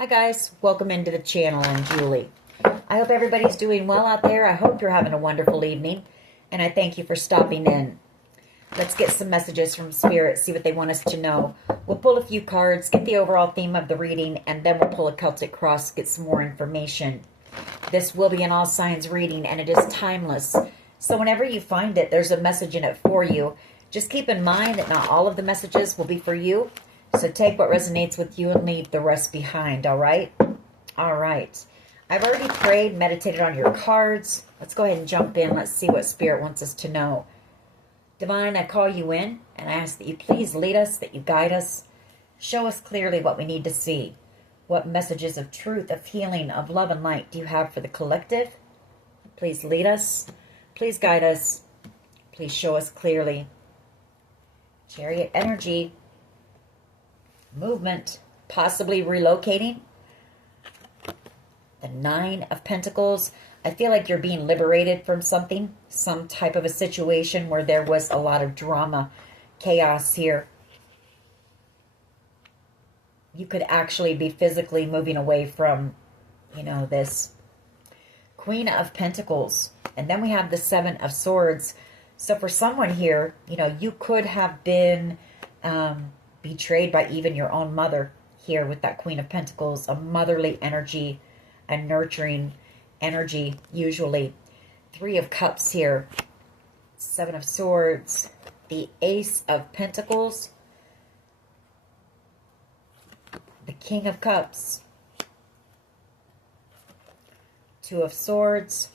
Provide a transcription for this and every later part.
Hi guys, welcome into the channel. I'm Julie. I hope everybody's doing well out there. I hope you're having a wonderful evening, and I thank you for stopping in. Let's get some messages from Spirit, see what they want us to know. We'll pull a few cards, get the overall theme of the reading, and then we'll pull a Celtic cross, get some more information. This will be an all signs reading, and it is timeless. So whenever you find it, there's a message in it for you. Just keep in mind that not all of the messages will be for you. So take what resonates with you and leave the rest behind, all right? All right. I've already prayed, meditated on your cards. Let's go ahead and jump in. Let's see what Spirit wants us to know. Divine, I call you in and I ask that you please lead us, that you guide us. Show us clearly what we need to see. What messages of truth, of healing, of love and light do you have for the collective? Please lead us. Please guide us. Please show us clearly. Chariot energy. Movement, possibly relocating. The Nine of Pentacles. I feel like you're being liberated from something, some type of a situation where there was a lot of drama, chaos here. You could actually be physically moving away from, this. Queen of Pentacles. And then we have the Seven of Swords. So for someone here, you could have been betrayed by even your own mother here with that Queen of Pentacles, a motherly energy, a nurturing energy, usually. Three of Cups here, Seven of Swords, the Ace of Pentacles, the King of Cups, Two of Swords,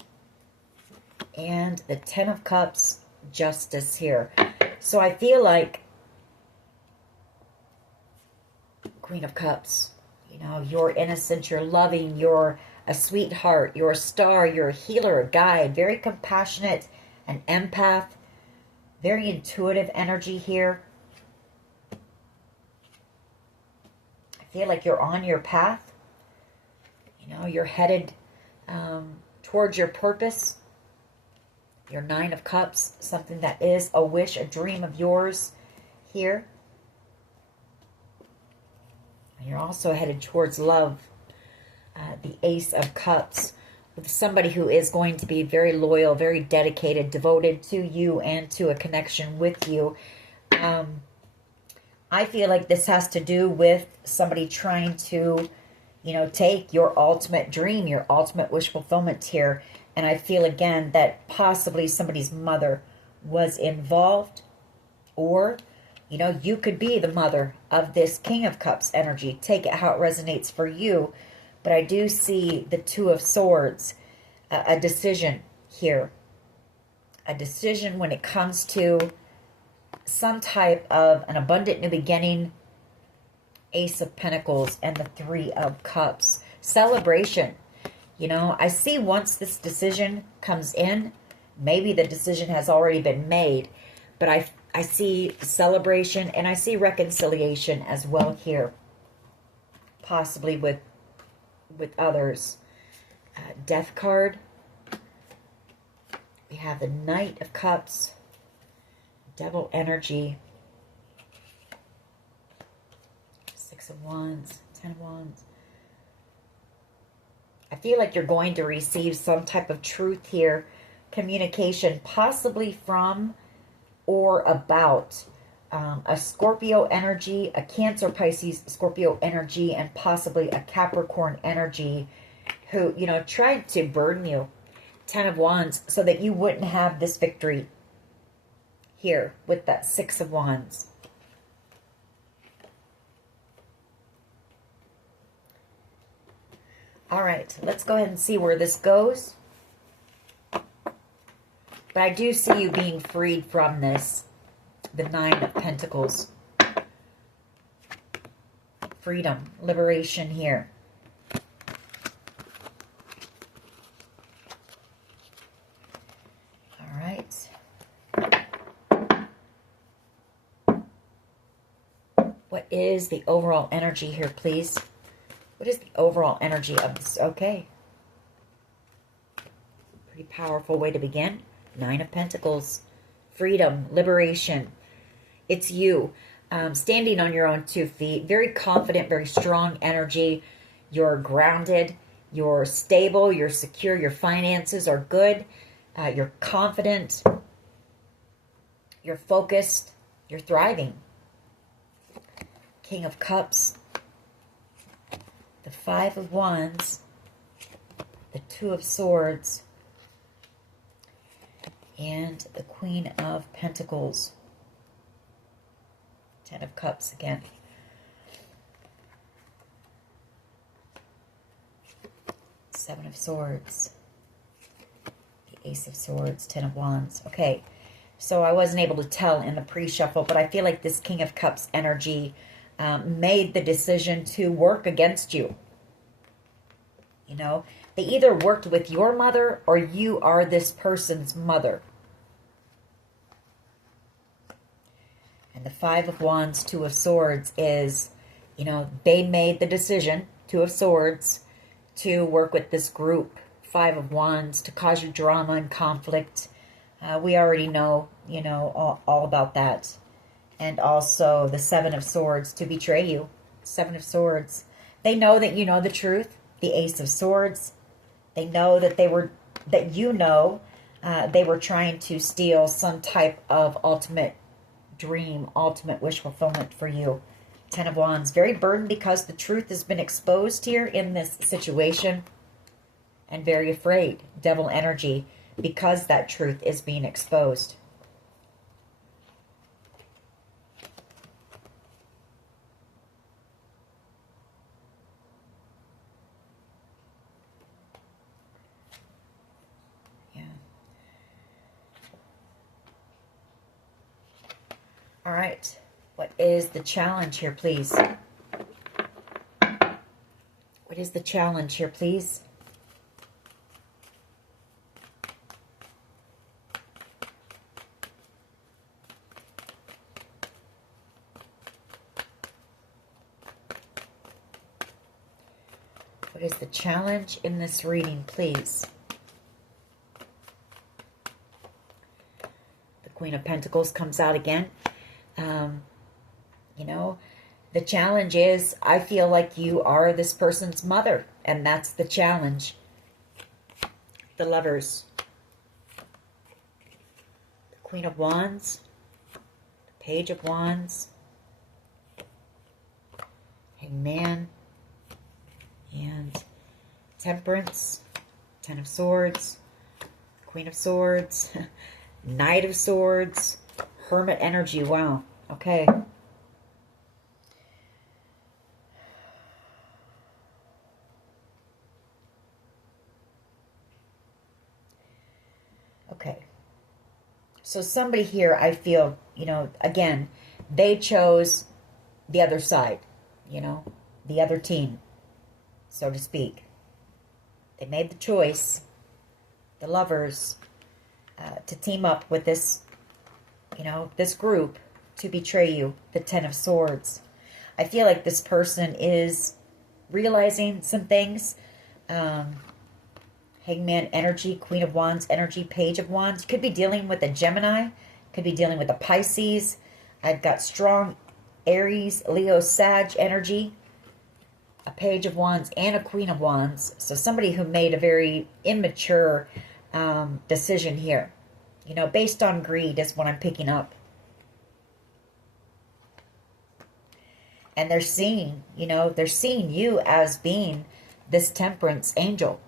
and the Ten of Cups, Justice here. So I feel like Queen of Cups, you're innocent, you're loving, you're a sweetheart, you're a star, you're a healer, a guide, very compassionate, an empath, very intuitive energy here. I feel like you're on your path. You're headed towards your purpose. Your Nine of Cups, something that is a wish, a dream of yours here. You're also headed towards love, the Ace of Cups, with somebody who is going to be very loyal, very dedicated, devoted to you and to a connection with you. I feel like this has to do with somebody trying to, take your ultimate dream, your ultimate wish fulfillment here. And I feel again that possibly somebody's mother was involved, or you could be the mother of this King of Cups energy. Take it how it resonates for you. But I do see the Two of Swords, a decision here. A decision when it comes to some type of an abundant new beginning. Ace of Pentacles and the Three of Cups. Celebration. I see once this decision comes in, maybe the decision has already been made. But I see celebration and I see reconciliation as well here. Possibly with others. Death card. We have the Knight of Cups. Devil energy. Six of Wands. Ten of Wands. I feel like you're going to receive some type of truth here. Communication possibly from or about a Scorpio energy, a Cancer, Pisces, Scorpio energy, and possibly a Capricorn energy who, tried to burden you. Ten of Wands, so that you wouldn't have this victory here with that Six of Wands. All right, let's go ahead and see where this goes. But I do see you being freed from this. The Nine of Pentacles. Freedom, liberation here. All right. What is the overall energy here, please? What is the overall energy of this? Okay. Pretty powerful way to begin. Nine of Pentacles. Freedom, liberation. It's you standing on your own 2 feet. Very confident, very strong energy. You're grounded. You're stable. You're secure. Your finances are good. You're confident. You're focused. You're thriving. King of Cups. The Five of Wands. The Two of Swords. And the Queen of Pentacles. Ten of Cups again. Seven of Swords. The Ace of Swords. Ten of Wands. Okay. So I wasn't able to tell in the pre-shuffle, but I feel like this King of Cups energy made the decision to work against you. You know, they either worked with your mother or you are this person's mother. And the Five of Wands, Two of Swords is, you know, they made the decision, Two of Swords, to work with this group. Five of Wands, to cause you drama and conflict. We already know, you know, all about that. And also the Seven of Swords, to betray you. Seven of Swords. They know that you know the truth. The Ace of Swords. They know that they were trying to steal some type of ultimate dream, ultimate wish fulfillment for you. Ten of Wands. Very burdened because the truth has been exposed here in this situation. And very afraid. Devil energy. Because that truth is being exposed. All right, what is the challenge here, please? What is the challenge here, please? What is the challenge in this reading, please? The Queen of Pentacles comes out again. You know, the challenge is, I feel like you are this person's mother, and that's the challenge. The Lovers. The Queen of Wands. The Page of Wands. Hangman. And Temperance. Ten of Swords. Queen of Swords. Knight of Swords. Hermit energy. Wow. Okay. Okay. So somebody here, I feel, you know, again, they chose the other side, you know, the other team, so to speak. They made the choice, the Lovers, to team up with this, you know, this group to betray you, the Ten of Swords. I feel like this person is realizing some things. Hangman energy, Queen of Wands energy, Page of Wands. You could be dealing with a Gemini. Could be dealing with a Pisces. I've got strong Aries, Leo, Sag energy. A Page of Wands and a Queen of Wands. So somebody who made a very immature decision here. You know, based on greed is what I'm picking up. And they're seeing, you know, they're seeing you as being this temperance angel.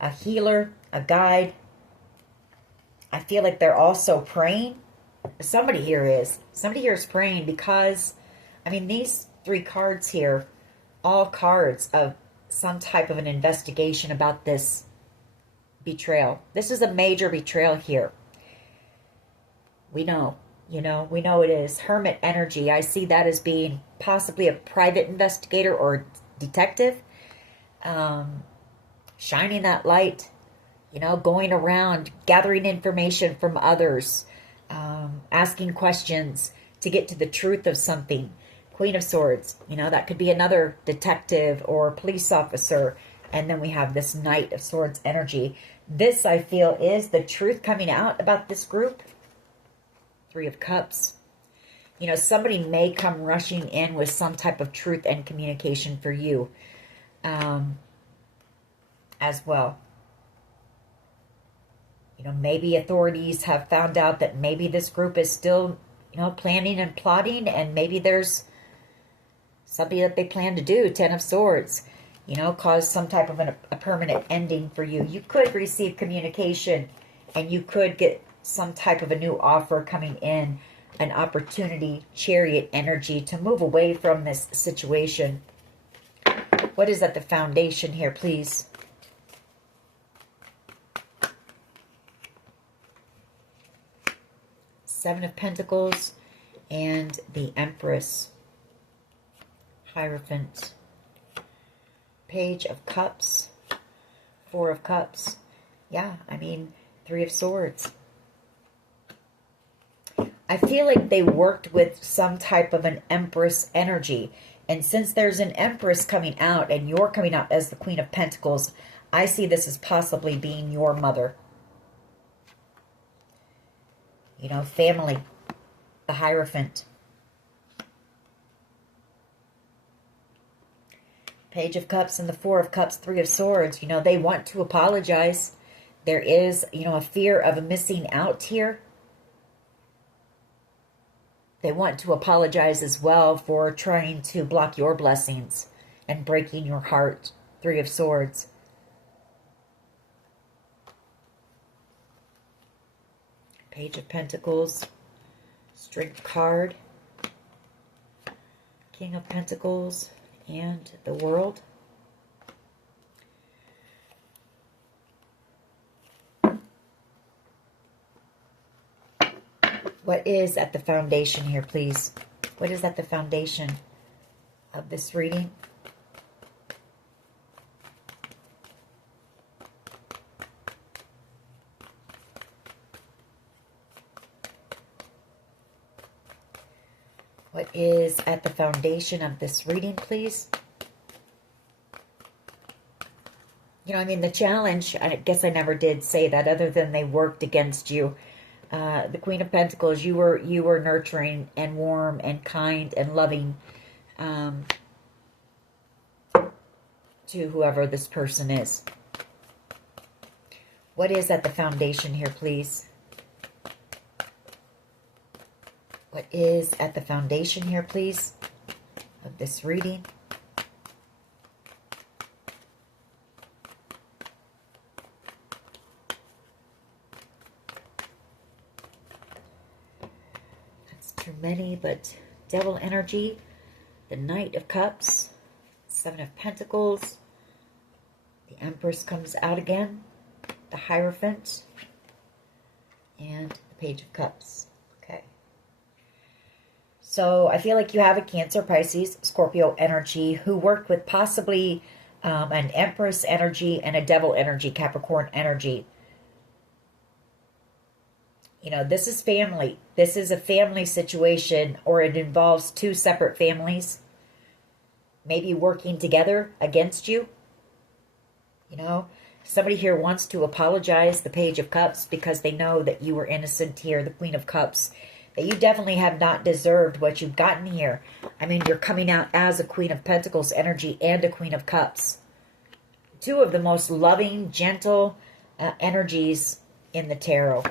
A healer, a guide. I feel like they're also praying. Somebody here is praying because, I mean, these three cards here, all cards of some type of an investigation about this betrayal. This is a major betrayal here. We know, you know, we know it is. Hermit energy. I see that as being possibly a private investigator or detective. Shining that light, you know, going around, gathering information from others, asking questions to get to the truth of something. Queen of Swords, you know, that could be another detective or police officer. And then we have this Knight of Swords energy. This, I feel, is the truth coming out about this group. Three of Cups. You know, somebody may come rushing in with some type of truth and communication for you. as well. You know, maybe authorities have found out that maybe this group is still, you know, planning and plotting, and maybe there's something that they plan to do. Ten of Swords, you know, cause some type of a permanent ending for you. You could receive communication, and you could get some type of a new offer coming in, an opportunity, Chariot energy, to move away from this situation. What is at the foundation here, please? Seven of Pentacles and the Empress. Hierophant. Page of Cups. Four of Cups. Yeah, I mean, Three of Swords. I feel like they worked with some type of an Empress energy. And since there's an Empress coming out and you're coming out as the Queen of Pentacles, I see this as possibly being your mother. You know, family, the Hierophant. Page of Cups and the Four of Cups, Three of Swords. You know, they want to apologize. There is, you know, a fear of a missing out here. They want to apologize as well for trying to block your blessings and breaking your heart. Three of Swords. Page of Pentacles. Strength card. King of Pentacles and the World. What is at the foundation here, please? What is at the foundation of this reading? What is at the foundation of this reading, please? You know, I mean, the challenge, I guess I never did say that other than they worked against you. The Queen of Pentacles, you were nurturing and warm and kind and loving to whoever this person is. What is at the foundation here, please? What is at the foundation here, please, of this reading? Too many, but Devil energy, the Knight of Cups, Seven of Pentacles, the Empress comes out again, the Hierophant, and the Page of Cups. Okay. So I feel like you have a Cancer, Pisces, Scorpio energy who worked with possibly an Empress energy and a Devil energy, Capricorn energy. You know, this is family. This is a family situation, or it involves two separate families maybe working together against you. You know, somebody here wants to apologize, the Page of Cups, because they know that you were innocent here, the Queen of Cups, that you definitely have not deserved what you've gotten here. I mean, you're coming out as a Queen of Pentacles energy and a Queen of Cups. Two of the most loving, gentle energies in the tarot.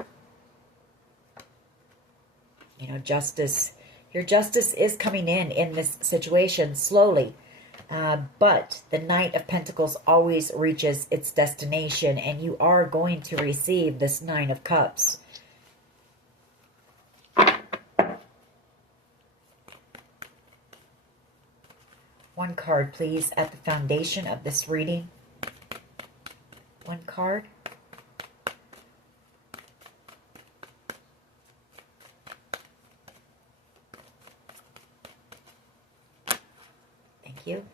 You know, justice. Your justice is coming in this situation slowly. But the Knight of Pentacles always reaches its destination. And you are going to receive this Nine of Cups. One card, please, at the foundation of this reading. One card. You.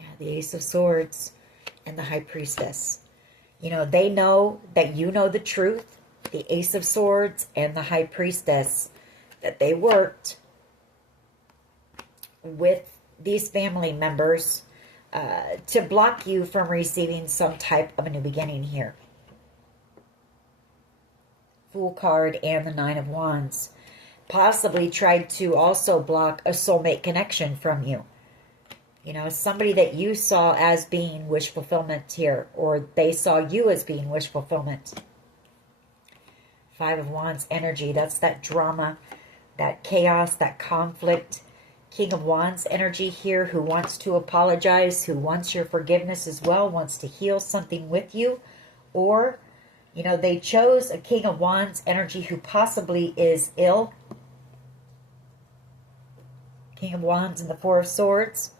Yeah, the Ace of Swords and the High Priestess. You know, they know that you know the truth. The Ace of Swords and the High Priestess, that they worked with these family members to block you from receiving some type of a new beginning here. Fool card and the Nine of Wands. Possibly tried to also block a soulmate connection from you. You know, somebody that you saw as being wish fulfillment here, or they saw you as being wish fulfillment. Five of Wands energy, that's that drama, that chaos, that conflict. King of Wands energy here, who wants to apologize, who wants your forgiveness as well, wants to heal something with you. Or, you know, they chose a King of Wands energy who possibly is ill. King of Wands and the Four of Swords.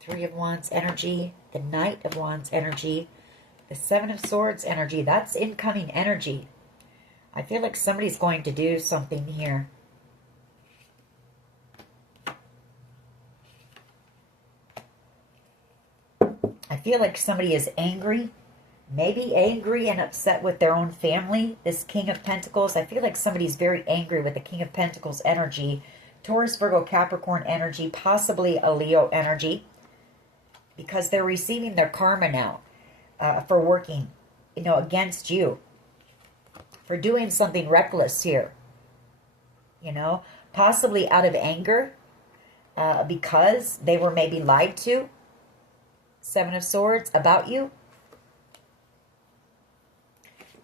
Three of Wands energy, the Knight of Wands energy, the Seven of Swords energy. That's incoming energy. I feel like somebody's going to do something here. I feel like somebody is angry, maybe angry and upset with their own family. This King of Pentacles, I feel like somebody's very angry with the King of Pentacles energy. Taurus, Virgo, Capricorn energy, possibly a Leo energy. Because they're receiving their karma now for working, you know, against you. For doing something reckless here. You know, possibly out of anger because they were maybe lied to. Seven of Swords about you.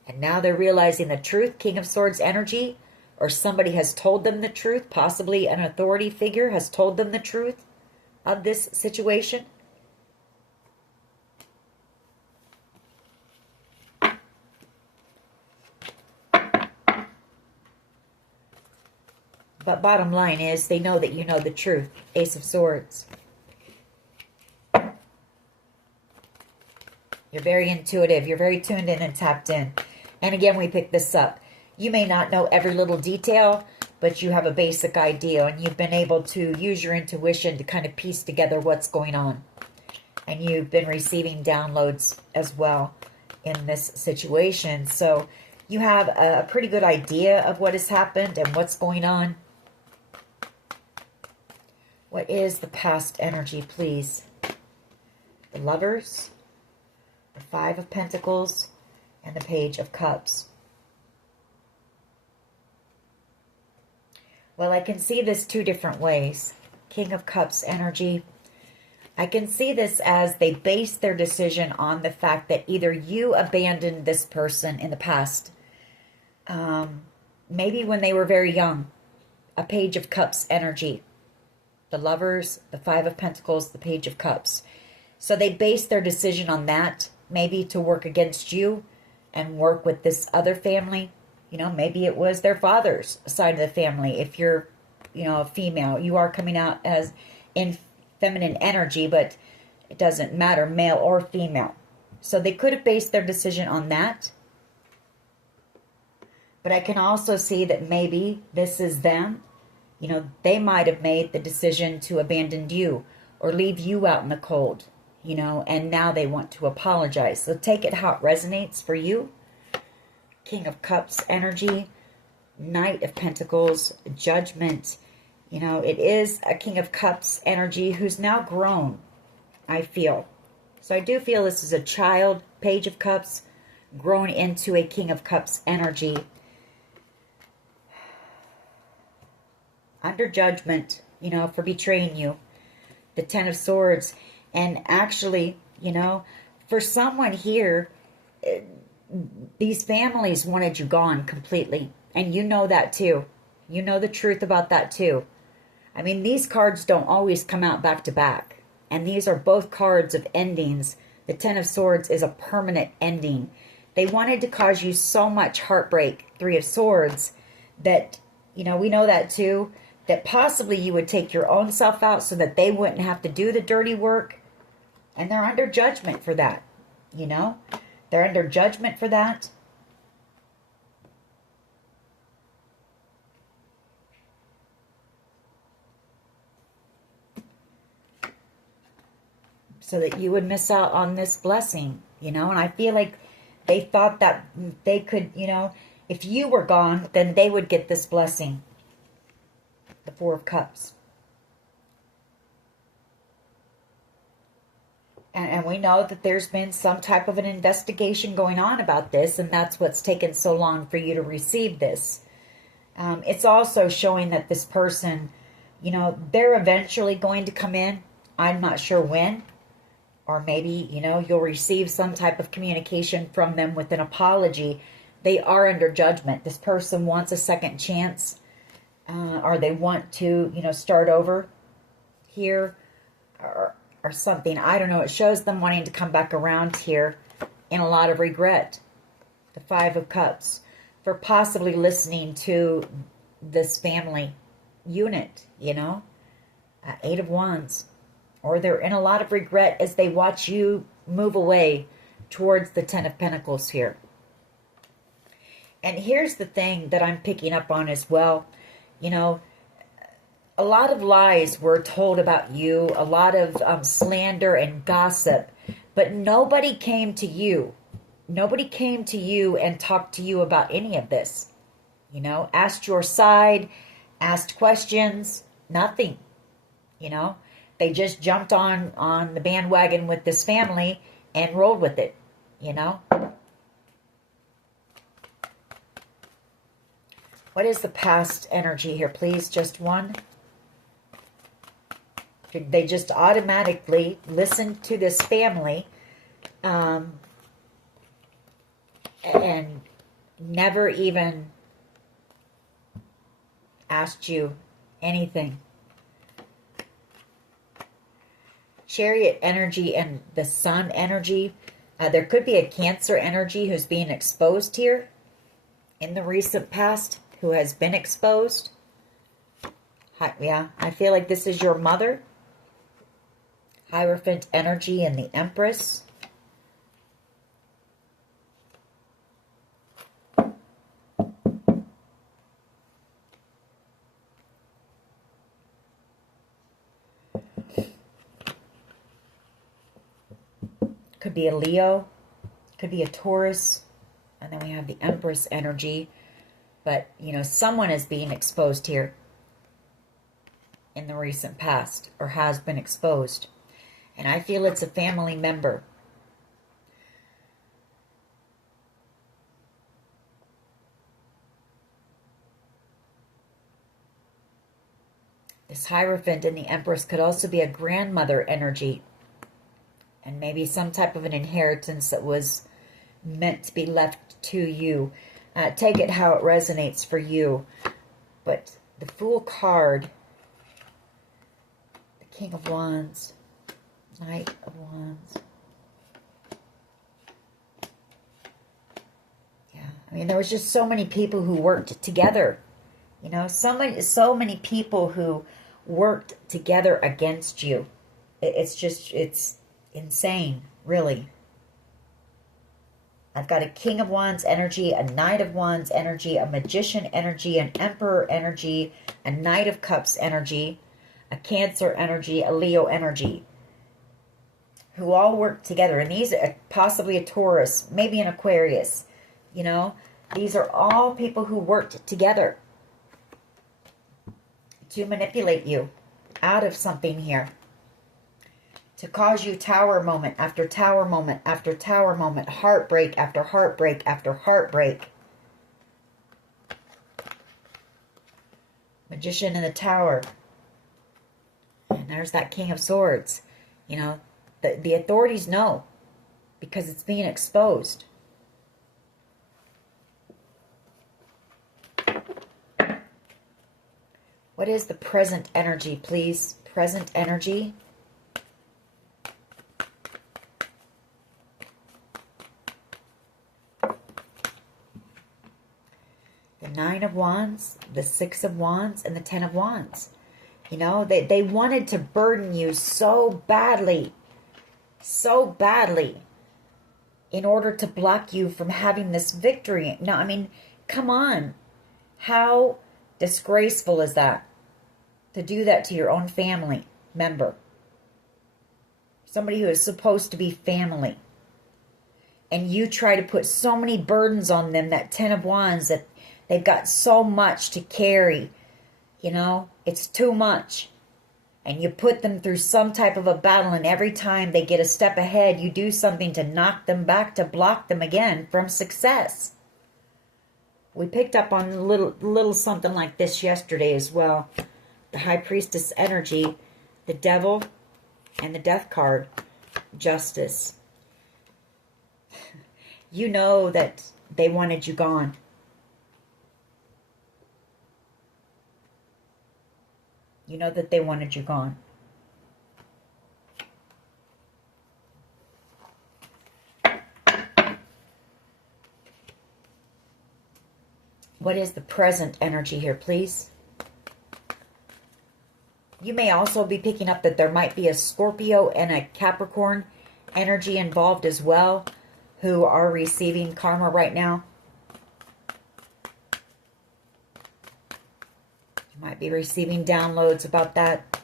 And now they're realizing the truth. King of Swords energy. Or somebody has told them the truth. Possibly an authority figure has told them the truth of this situation. But bottom line is, they know that you know the truth. Ace of Swords. You're very intuitive. You're very tuned in and tapped in. And again, we pick this up. You may not know every little detail, but you have a basic idea. And you've been able to use your intuition to kind of piece together what's going on. And you've been receiving downloads as well in this situation. So you have a pretty good idea of what has happened and what's going on. What is the past energy, please? The Lovers, the Five of Pentacles, and the Page of Cups. Well, I can see this two different ways. King of Cups energy. I can see this as they base their decision on the fact that either you abandoned this person in the past, maybe when they were very young. A Page of Cups energy. The Lovers, the Five of Pentacles, the Page of Cups. So they base their decision on that, maybe to work against you and work with this other family. You know, maybe it was their father's side of the family. If you're, you know, a female, you are coming out as in feminine energy, but it doesn't matter, male or female. So they could have based their decision on that. But I can also see that maybe this is them. You know, they might have made the decision to abandon you or leave you out in the cold, you know, and now they want to apologize. So take it how it resonates for you. King of Cups energy, Knight of Pentacles, Judgment. You know, it is a King of Cups energy who's now grown, I feel. So I do feel this is a child, Page of Cups, grown into a King of Cups energy. Under judgment, you know, for betraying you. The Ten of Swords. And actually, you know, for someone here, these families wanted you gone completely. And you know that too. You know the truth about that too. I mean, these cards don't always come out back to back. And these are both cards of endings. The Ten of Swords is a permanent ending. They wanted to cause you so much heartbreak, Three of Swords, that, you know, we know that too. That possibly you would take your own self out so that they wouldn't have to do the dirty work. And they're under judgment for that, you know. They're under judgment for that. So that you would miss out on this blessing, you know. And I feel like they thought that they could, you know, if you were gone, then they would get this blessing. The Four of Cups. And we know that there's been some type of an investigation going on about this, and that's what's taken so long for you to receive this. It's also showing that this person, you know, they're eventually going to come in. I'm not sure when. Or maybe, you know, you'll receive some type of communication from them with an apology. They are under judgment. This person wants a second chance. Or they want to, you know, start over here. Or something. I don't know. It shows them wanting to come back around here in a lot of regret. The Five of Cups. For possibly listening to this family unit, you know. Eight of Wands. Or they're in a lot of regret as they watch you move away towards the Ten of Pentacles here. And here's the thing that I'm picking up on as well. You know, a lot of lies were told about you. A lot of slander and gossip. But nobody came to you. Nobody came to you and talked to you about any of this. You know, asked your side, asked questions, nothing. You know. They just jumped on the bandwagon with this family and rolled with it, you know. What is the past energy here, please? Just one. They just automatically listened to this family and never even asked you anything. Chariot energy and the Sun energy. There could be a Cancer energy who's being exposed here in the recent past, who has been exposed. Yeah, I feel like this is your mother. Hierophant energy and the Empress. Could be a Leo, could be a Taurus, and then we have the Empress energy. But, you know, someone is being exposed here in the recent past, or has been exposed. And I feel it's a family member. This Hierophant and the Empress could also be a grandmother energy. And maybe some type of an inheritance that was meant to be left to you. Take it how it resonates for you. But the Fool card, the King of Wands, Knight of Wands. Yeah, I mean, there was just so many people who worked together. You know, so many people who worked together against you. It's insane, really. I've got a King of Wands energy, a Knight of Wands energy, a Magician energy, an Emperor energy, a Knight of Cups energy, a Cancer energy, a Leo energy, who all work together. And these are possibly a Taurus, maybe an Aquarius. You know, these are all people who worked together to manipulate you out of something here. To cause you tower moment after tower moment after tower moment, heartbreak after heartbreak after heartbreak. Magician in the Tower. And there's that King of Swords. You know, the authorities know because it's being exposed. What is the present energy, please? Present energy. The Nine of Wands, the Six of Wands, and the Ten of Wands. You know, they wanted to burden you so badly, in order to block you from having this victory. No, I mean, come on. How disgraceful is that? To do that to your own family member. Somebody who is supposed to be family. And you try to put so many burdens on them, that Ten of Wands, that they've got so much to carry. You know, it's too much. And you put them through some type of a battle, and every time they get a step ahead, you do something to knock them back, to block them again from success. We picked up on a little something like this yesterday as well. The High Priestess energy, the Devil, and the Death card, Justice. You know that they wanted you gone. You know that they wanted you gone. What is the present energy here, please? You may also be picking up that there might be a Scorpio and a Capricorn energy involved as well, who are receiving karma right now. You might be receiving downloads about that.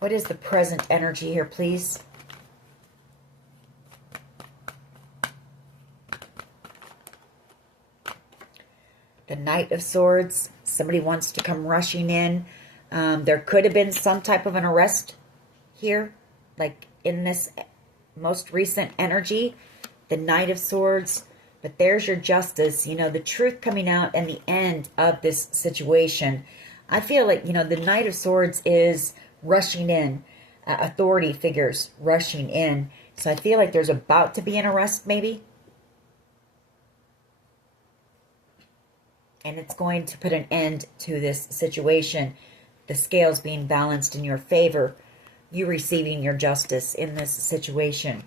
What is the present energy here, please? The Knight of Swords. Somebody wants to come rushing in. There could have been some type of an arrest here, like in this most recent energy. The Knight of Swords. But there's your justice. You know, the truth coming out and the end of this situation. I feel like, you know, the Knight of Swords is rushing in. Authority figures rushing in. So I feel like there's about to be an arrest, maybe. And it's going to put an end to this situation. The scales being balanced in your favor. You receiving your justice in this situation.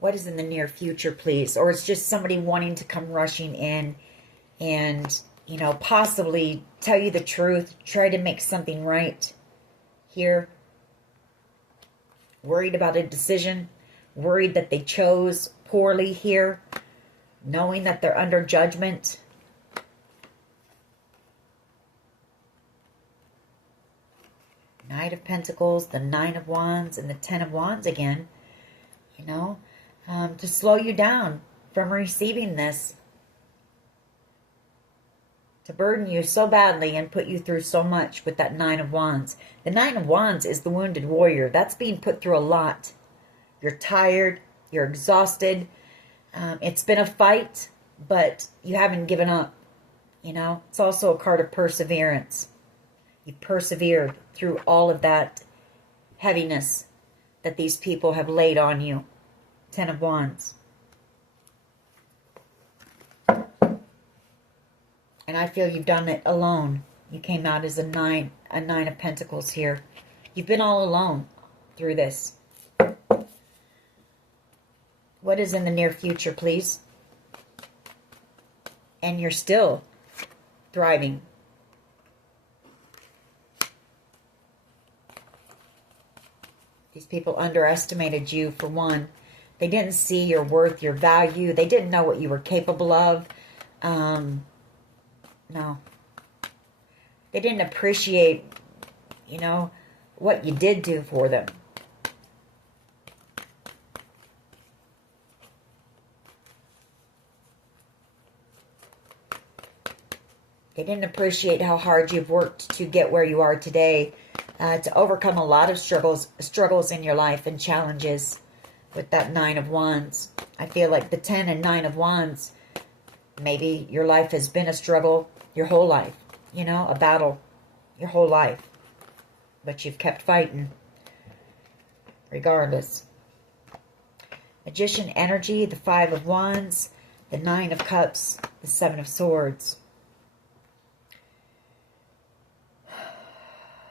What is in the near future, please? Or it's just somebody wanting to come rushing in and, you know, possibly tell you the truth. Try to make something right here. Worried about a decision. Worried that they chose poorly here. Knowing that they're under judgment. Knight of Pentacles, the Nine of Wands, and the Ten of Wands again. You know, to slow you down from receiving this. To burden you so badly and put you through so much with that Nine of Wands. The Nine of Wands is the wounded warrior. That's being put through a lot. You're tired. You're exhausted. It's been a fight, but you haven't given up. You know, it's also a card of perseverance. You persevered through all of that heaviness that these people have laid on you. Ten of Wands. And I feel you've done it alone. You came out as a Nine of Pentacles here. You've been all alone through this. What is in the near future, please? And you're still thriving. These people underestimated you, for one. They didn't see your worth, your value. They didn't know what you were capable of. No. They didn't appreciate, you know, what you did do for them. They didn't appreciate how hard you've worked to get where you are today, to overcome a lot of struggles in your life and challenges with that Nine of Wands. I feel like the 10 and 9 of Wands, maybe your life has been a struggle your whole life, you know, a battle your whole life. But you've kept fighting regardless. Magician energy, the 5 of Wands, the 9 of Cups, the 7 of Swords.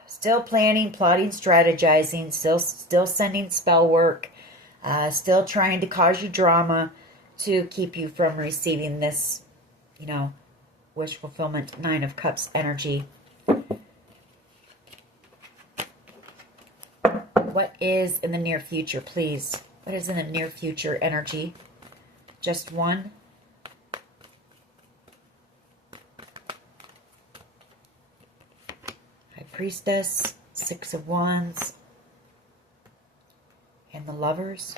Still planning, plotting, strategizing, still sending spell work, still trying to cause you drama to keep you from receiving this, you know, wish fulfillment, 9 of Cups energy. What is in the near future, please? What is in the near future energy? Just one. Priestess, 6 of Wands, and the Lovers,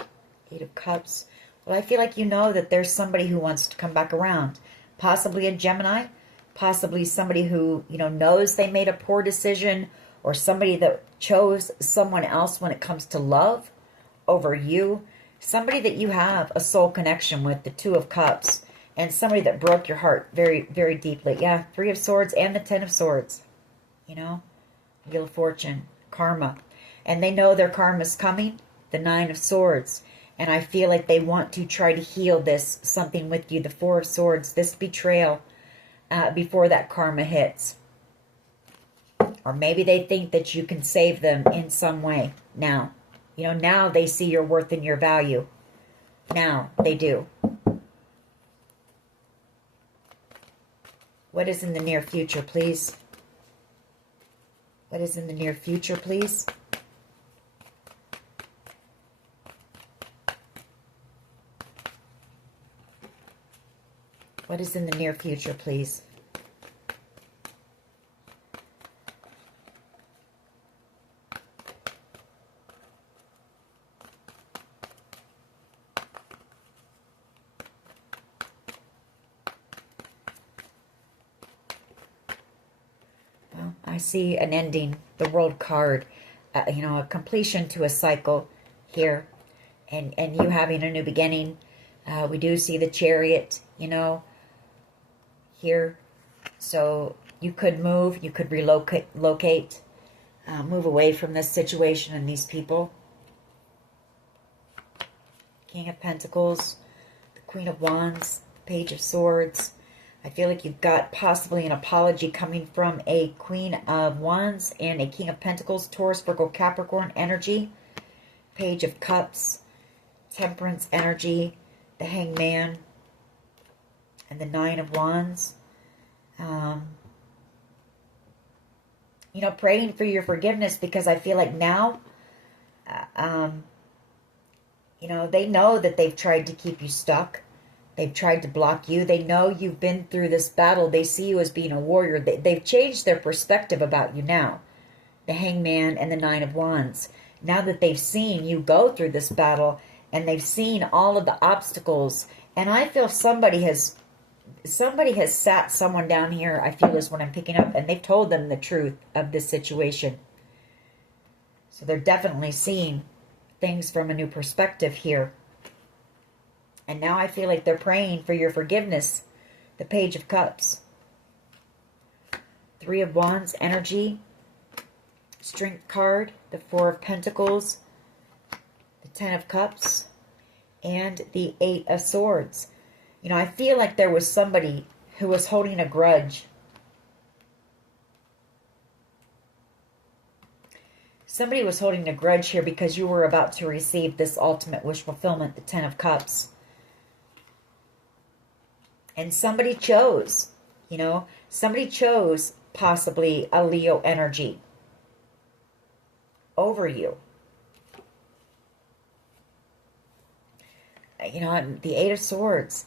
8 of Cups. Well, I feel like you know that there's somebody who wants to come back around. Possibly a Gemini, possibly somebody who, you know, knows they made a poor decision, or somebody that chose someone else when it comes to love over you. Somebody that you have a soul connection with, the 2 of Cups. And somebody that broke your heart very, very deeply. Yeah, Three of Swords and the Ten of Swords. You know, Wheel of Fortune, karma. And they know their karma's coming, the Nine of Swords. And I feel like they want to try to heal this, something with you, the Four of Swords, this betrayal, before that karma hits. Or maybe they think that you can save them in some way now. You know, now they see your worth and your value. Now they do. What is in the near future, please? What is in the near future, please? What is in the near future, please? I see an ending, the World card, you know, a completion to a cycle here, and you having a new beginning. We do see the Chariot, you know, here. So you could move, you could relocate, move away from this situation and these people. King of Pentacles, the Queen of Wands, Page of Swords. I feel like you've got possibly an apology coming from a Queen of Wands and a King of Pentacles, Taurus, Virgo, Capricorn energy. Page of Cups, Temperance energy, the Hangman, and the Nine of Wands. You know, praying for your forgiveness, because I feel like now, you know, they know that they've tried to keep you stuck. They've tried to block you. They know you've been through this battle. They see you as being a warrior. They've changed their perspective about you now. The Hangman and the Nine of Wands. Now that they've seen you go through this battle and they've seen all of the obstacles. And I feel somebody has sat someone down here, I feel is what I'm picking up, and they've told them the truth of this situation. So they're definitely seeing things from a new perspective here. And now I feel like they're praying for your forgiveness. The Page of Cups. Three of Wands energy. Strength card. The Four of Pentacles. The Ten of Cups. And the Eight of Swords. You know, I feel like there was somebody who was holding a grudge. Somebody was holding a grudge here because you were about to receive this ultimate wish fulfillment, the Ten of Cups. And somebody chose, you know, somebody chose possibly a Leo energy over you. You know, the Eight of Swords.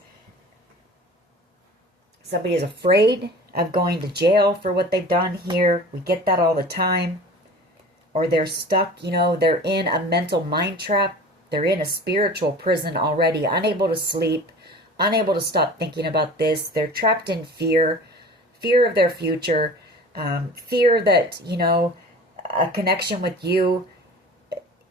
Somebody is afraid of going to jail for what they've done here. We get that all the time. Or they're stuck, you know, they're in a mental mind trap. They're in a spiritual prison already, unable to sleep, unable to stop thinking about this. They're trapped in fear, fear of their future, fear that, you know, a connection with you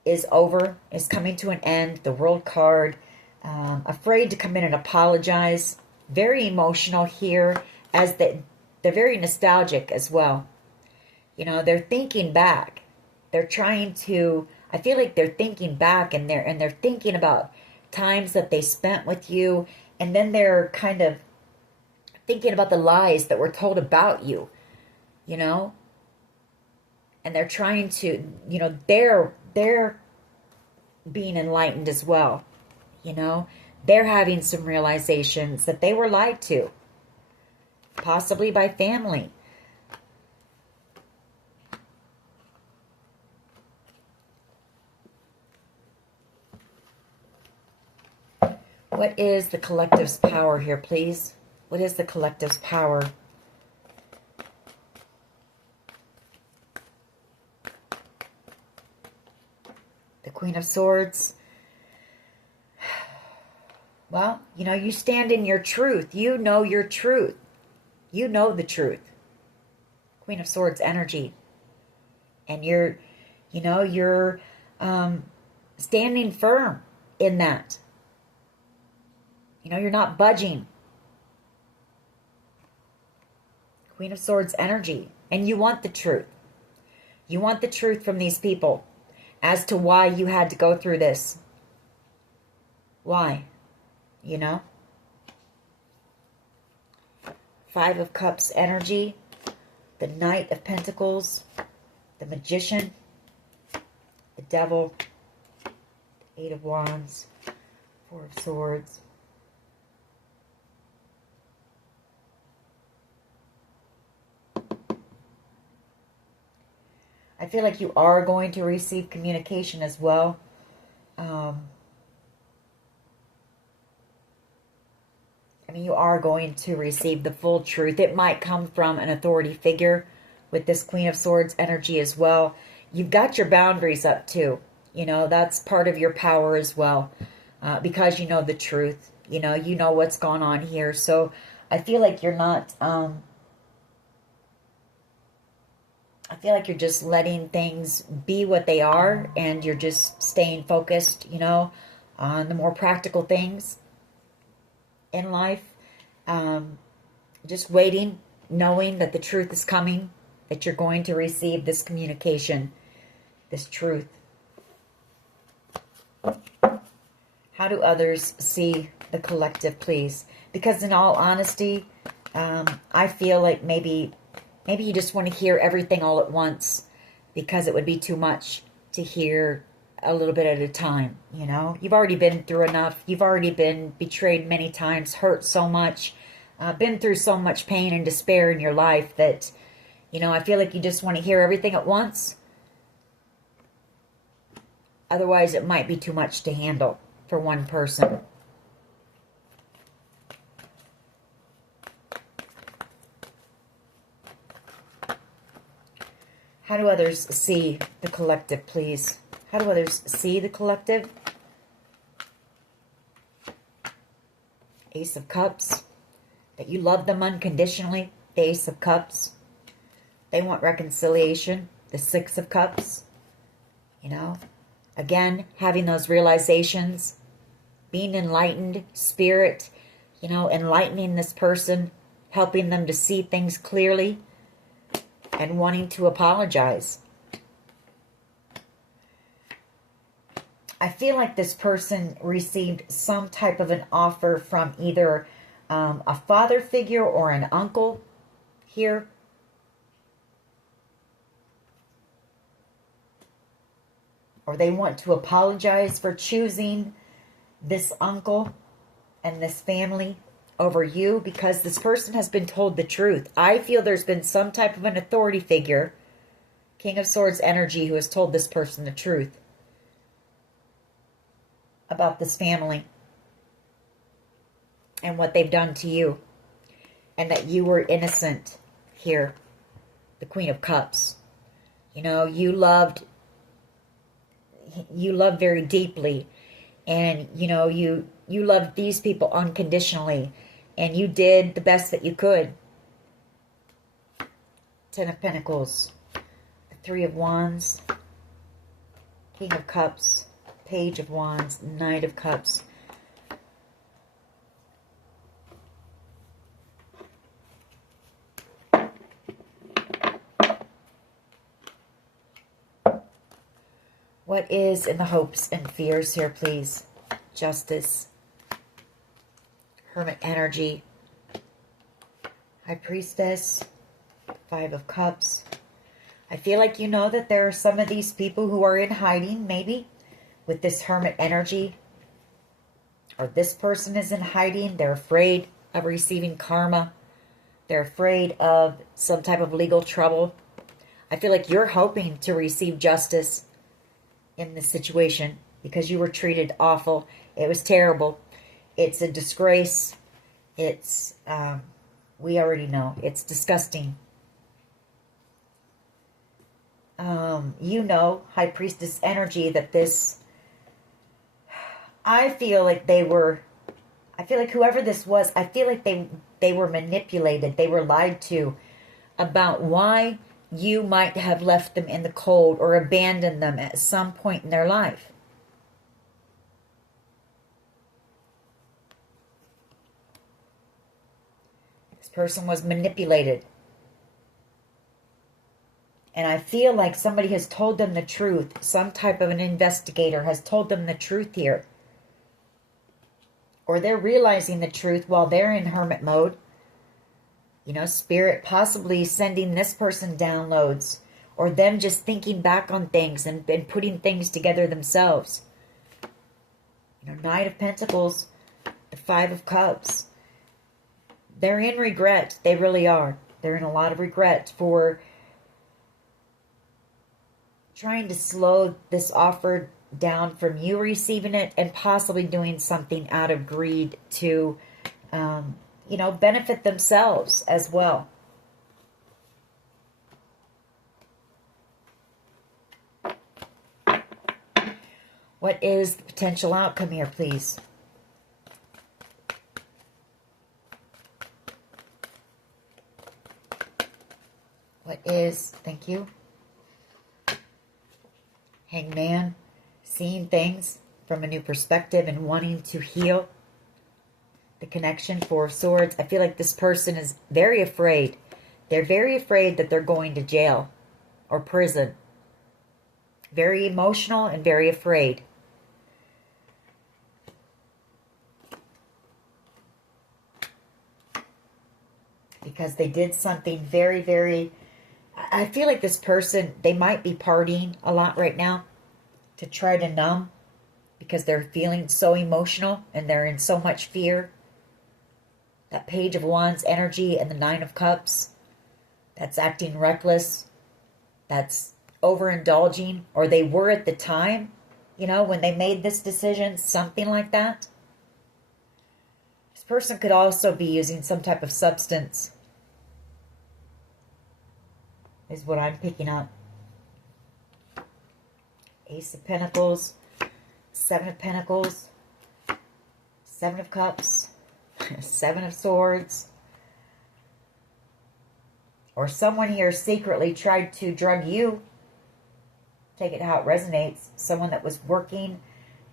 is over, is coming to an end. The World card, afraid to come in and apologize. Very emotional here, as they're very nostalgic as well. You know, they're thinking back. They're trying to, I feel like they're thinking back, and they're thinking about times that they spent with you, and then they're kind of thinking about the lies that were told about you, you know? And they're trying to, you know, they're being enlightened as well, you know? They're having some realizations that they were lied to, possibly by family. What is the collective's power here, please? What is the collective's power? The Queen of Swords. Well, you know, you stand in your truth. You know your truth. You know the truth. Queen of Swords energy. And you're, you know, you're standing firm in that. You know, you're not budging. Queen of Swords energy. And you want the truth. You want the truth from these people as to why you had to go through this. Why? You know? Five of Cups energy. The Knight of Pentacles. The Magician. The Devil. The Eight of Wands. Four of Swords. I feel like you are going to receive communication as well. I mean, you are going to receive the full truth. It might come from an authority figure with this Queen of Swords energy as well. You've got your boundaries up too. You know, that's part of your power as well. Because you know the truth. You know what's gone on here. So I feel like you're not... I feel like you're just letting things be what they are, and you're just staying focused, you know, on the more practical things in life. Just waiting, knowing that the truth is coming, that you're going to receive this communication, this truth. How do others see the collective, please? Because in all honesty, I feel like maybe you just want to hear everything all at once, because it would be too much to hear a little bit at a time, you know? You've already been through enough. You've already been betrayed many times, hurt so much, been through so much pain and despair in your life that, you know, I feel like you just want to hear everything at once. Otherwise, it might be too much to handle for one person. How do others see the collective, please? How do others see the collective? Ace of Cups. That you love them unconditionally. The Ace of Cups. They want reconciliation. The Six of Cups. You know? Again, having those realizations. Being enlightened. Spirit. You know, enlightening this person. Helping them to see things clearly. And wanting to apologize. I feel like this person received some type of an offer from either a father figure or an uncle here. Or they want to apologize for choosing this uncle and this family over you, because this person has been told the truth. I feel there's been some type of an authority figure, King of Swords energy, who has told this person the truth about this family and what they've done to you, and that you were innocent here. The Queen of Cups. You know, you loved very deeply, and you know, you loved these people unconditionally. And you did the best that you could. Ten of Pentacles. The Three of Wands. King of Cups. Page of Wands. Knight of Cups. What is in the hopes and fears here, please? Justice. Hermit energy. High Priestess. Five of Cups. I feel like you know that there are some of these people who are in hiding, maybe, with this Hermit energy. Or this person is in hiding. They're afraid of receiving karma. They're afraid of some type of legal trouble. I feel like you're hoping to receive justice in this situation, because you were treated awful. It was terrible. It's a disgrace. It's, we already know. It's disgusting. You know, High Priestess energy, that this, I feel like whoever this was, I feel like they were manipulated. They were lied to about why you might have left them in the cold or abandoned them at some point in their life. Person was manipulated And I feel like somebody has told them the truth. Some type of an investigator has told them the truth here. Or they're realizing the truth while they're in hermit mode. You know, Spirit possibly sending this person downloads. Or them just thinking back on things and putting things together themselves. You know, Knight of Pentacles, the Five of Cups. They're in regret. They really are. They're in a lot of regret for trying to slow this offer down from you receiving it and possibly doing something out of greed to, you know, benefit themselves as well. What is the potential outcome here, please? What is, thank you. Hangman, seeing things from a new perspective and wanting to heal. The connection, Four of Swords. I feel like this person is very afraid. They're very afraid that they're going to jail or prison. Very emotional and very afraid. Because they did something very, very... I feel like this person, they might be partying a lot right now to try to numb because they're feeling so emotional and they're in so much fear. That Page of Wands energy and the Nine of Cups, that's acting reckless. That's overindulging, or they were at the time, you know, when they made this decision, something like that. This person could also be using some type of substance, is what I'm picking up. Ace of Pentacles, Seven of Pentacles, Seven of Cups, Seven of Swords. Or someone here secretly tried to drug you. Take it how it resonates. Someone that was working,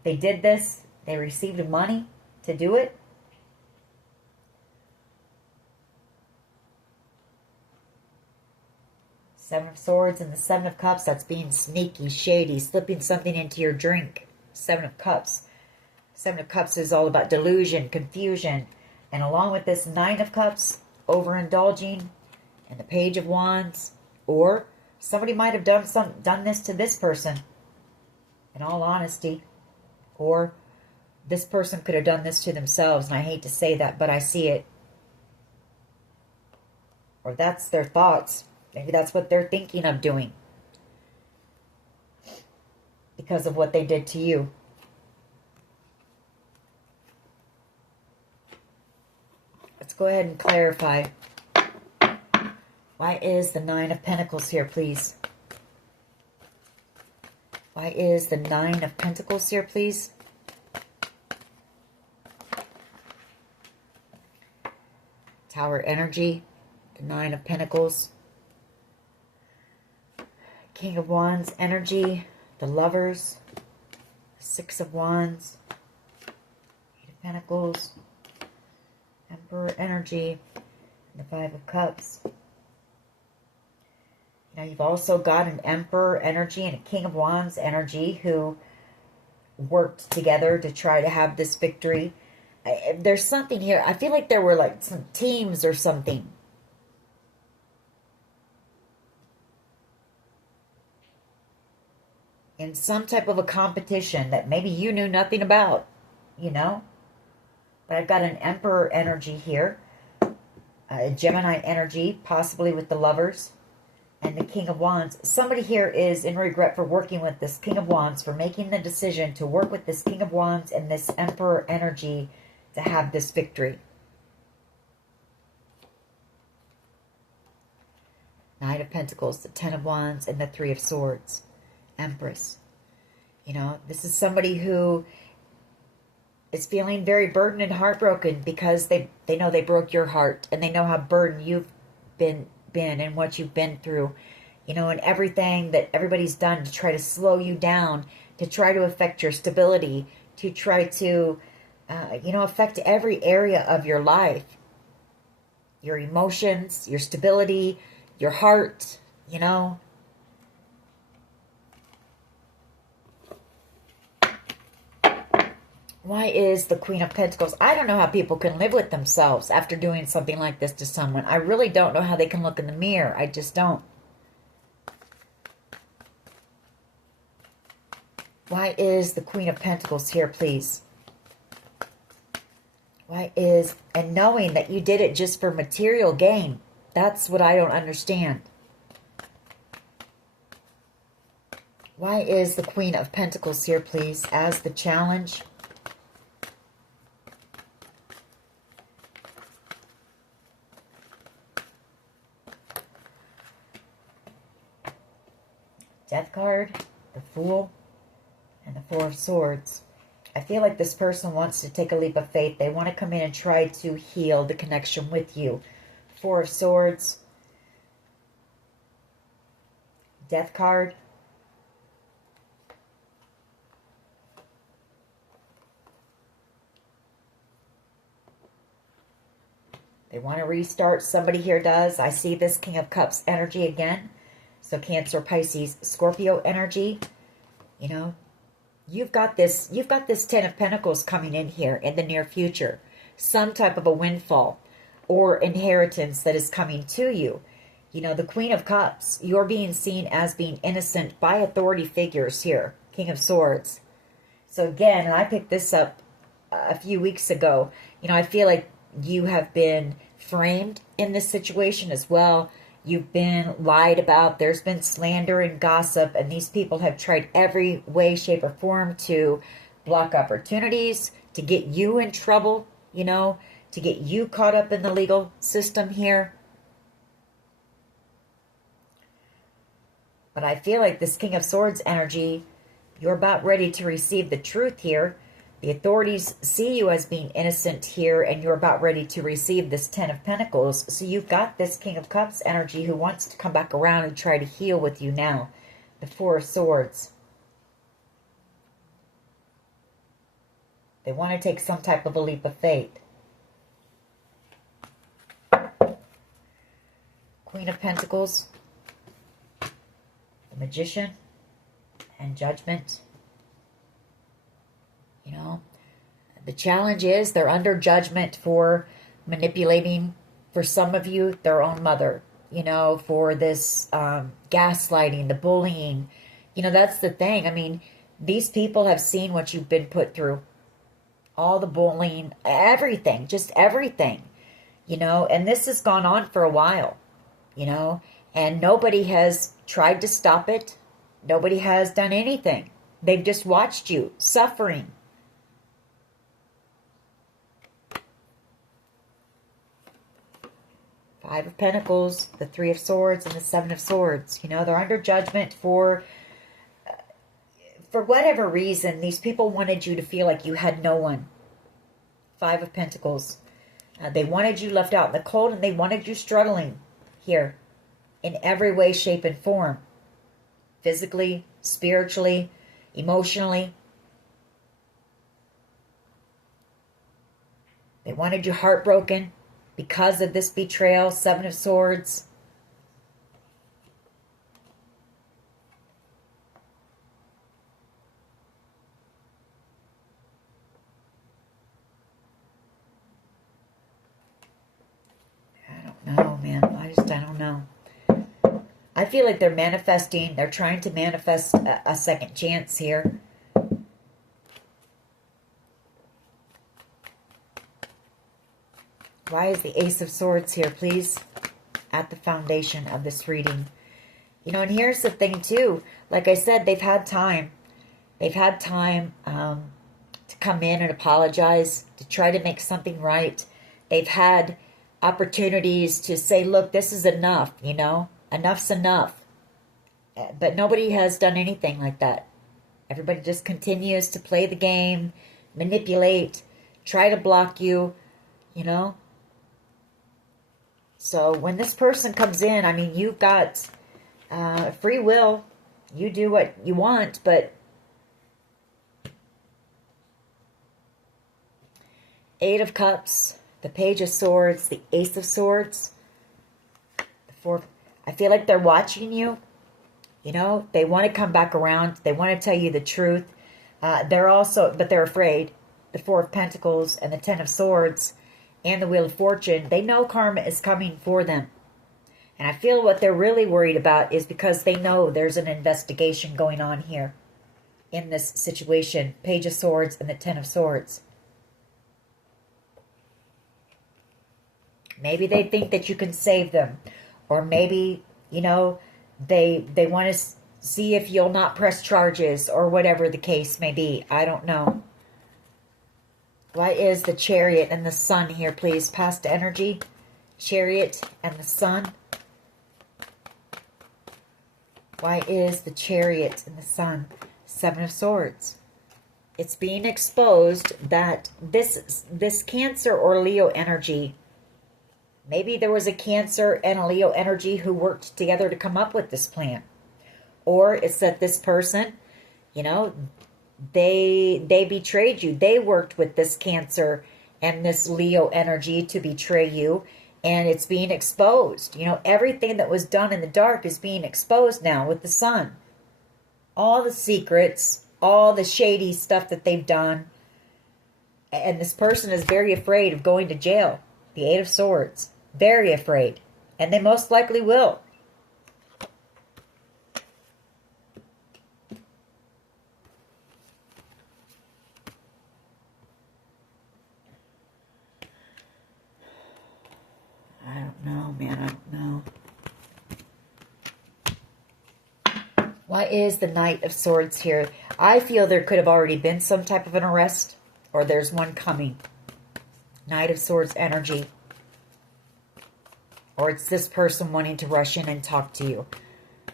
they did this, they received money to do it. Seven of Swords and the Seven of Cups, that's being sneaky, shady, slipping something into your drink. Seven of Cups. Seven of Cups is all about delusion, confusion. And along with this Nine of Cups, overindulging, and the Page of Wands. Or somebody might have done this to this person, in all honesty. Or this person could have done this to themselves, and I hate to say that, but I see it. Or that's their thoughts. Maybe that's what they're thinking of doing because of what they did to you. Let's go ahead and clarify. Why is the Nine of Pentacles here, please? Why is the Nine of Pentacles here, please? Tower energy, the Nine of Pentacles. King of Wands energy, the Lovers, Six of Wands, Eight of Pentacles, Emperor energy, and the Five of Cups. Now you've also got an Emperor energy and a King of Wands energy who worked together to try to have this victory. There's something here. I feel like there were like some teams or something. In some type of a competition that maybe you knew nothing about, you know. But I've got an Emperor energy here. A Gemini energy, possibly with the Lovers. And the King of Wands. Somebody here is in regret for working with this King of Wands, for making the decision to work with this King of Wands and this Emperor energy to have this victory. Knight of Pentacles, the Ten of Wands, and the Three of Swords. Empress. You know, this is somebody who is feeling very burdened and heartbroken because they know they broke your heart, and they know how burdened you've been and what you've been through, you know, and everything that everybody's done to try to slow you down, to try to affect your stability, to try to, you know, affect every area of your life, your emotions, your stability, your heart, you know. Why is the Queen of Pentacles? I don't know how people can live with themselves after doing something like this to someone. I really don't know how they can look in the mirror. I just don't. Why is the Queen of Pentacles here, please? Why is, and knowing that you did it just for material gain. That's what I don't understand. Why is the Queen of Pentacles here, please, as the challenge? Death card, the Fool, and the Four of Swords. I feel like this person wants to take a leap of faith. They want to come in and try to heal the connection with you. Four of Swords. Death card. They want to restart. Somebody here does. I see this King of Cups energy again. So Cancer, Pisces, Scorpio energy. You know, you've got this Ten of Pentacles coming in here in the near future. Some type of a windfall or inheritance that is coming to you. You know, the Queen of Cups, you're being seen as being innocent by authority figures here. King of Swords. So again, and I picked this up a few weeks ago. You know, I feel like you have been framed in this situation as well. You've been lied about. There's been slander and gossip, and these people have tried every way, shape, or form to block opportunities, to get you in trouble, you know, to get you caught up in the legal system here. But I feel like this King of Swords energy, you're about ready to receive the truth here. The authorities see you as being innocent here, and you're about ready to receive this Ten of Pentacles. So you've got this King of Cups energy who wants to come back around and try to heal with you now. The Four of Swords. They want to take some type of a leap of faith. Queen of Pentacles. The Magician. And Judgment. You know, the challenge is they're under judgment for manipulating, for some of you, their own mother. You know, for this gaslighting, the bullying. You know, that's the thing. I mean, these people have seen what you've been put through. All the bullying, everything, just everything. You know, and this has gone on for a while. You know, and nobody has tried to stop it. Nobody has done anything. They've just watched you suffering. Five of Pentacles, the Three of Swords, and the Seven of Swords. You know, they're under judgment for whatever reason. These people wanted you to feel like you had no one. Five of Pentacles. They wanted you left out in the cold, and they wanted you struggling here in every way, shape, and form. Physically, spiritually, emotionally. They wanted you heartbroken because of this betrayal. Seven of Swords. I don't know, man. I don't know. I feel like they're manifesting. They're trying to manifest a second chance here. Why is the Ace of Swords here, please? At the foundation of this reading. You know, and here's the thing, too. Like I said, they've had time. They've had time to come in and apologize, to try to make something right. They've had opportunities to say, look, this is enough, you know. Enough's enough. But nobody has done anything like that. Everybody just continues to play the game, manipulate, try to block you, you know. So when this person comes in, I mean, you've got free will. You do what you want, but Eight of Cups, the Page of Swords, the Ace of Swords, the Four. I feel like they're watching you. You know, they want to come back around. They want to tell you the truth. But they're afraid. the Four of Pentacles and the Ten of Swords and the Wheel of Fortune, they know karma is coming for them. And I feel what they're really worried about is because they know there's an investigation going on here in this situation. Page of Swords and the Ten of Swords. Maybe they think that you can save them. Or maybe, you know, they want to see if you'll not press charges or whatever the case may be. I don't know. Why is the Chariot and the Sun here, please? Past energy. Chariot and the Sun. Why is the Chariot and the Sun? Seven of Swords. It's being exposed that this Cancer or Leo energy, maybe there was a Cancer and a Leo energy who worked together to come up with this plan. Or it's that this person, you know, they betrayed you. They worked with this Cancer and this Leo energy to betray you. And it's being exposed. You know, everything that was done in the dark is being exposed now with the Sun. All the secrets, all the shady stuff that they've done. And this person is very afraid of going to jail. The Eight of Swords. Very afraid. And they most likely will. I don't know, man. I don't know. Why is the Knight of Swords here? I feel there could have already been some type of an arrest. Or there's one coming. Knight of Swords energy. Or it's this person wanting to rush in and talk to you.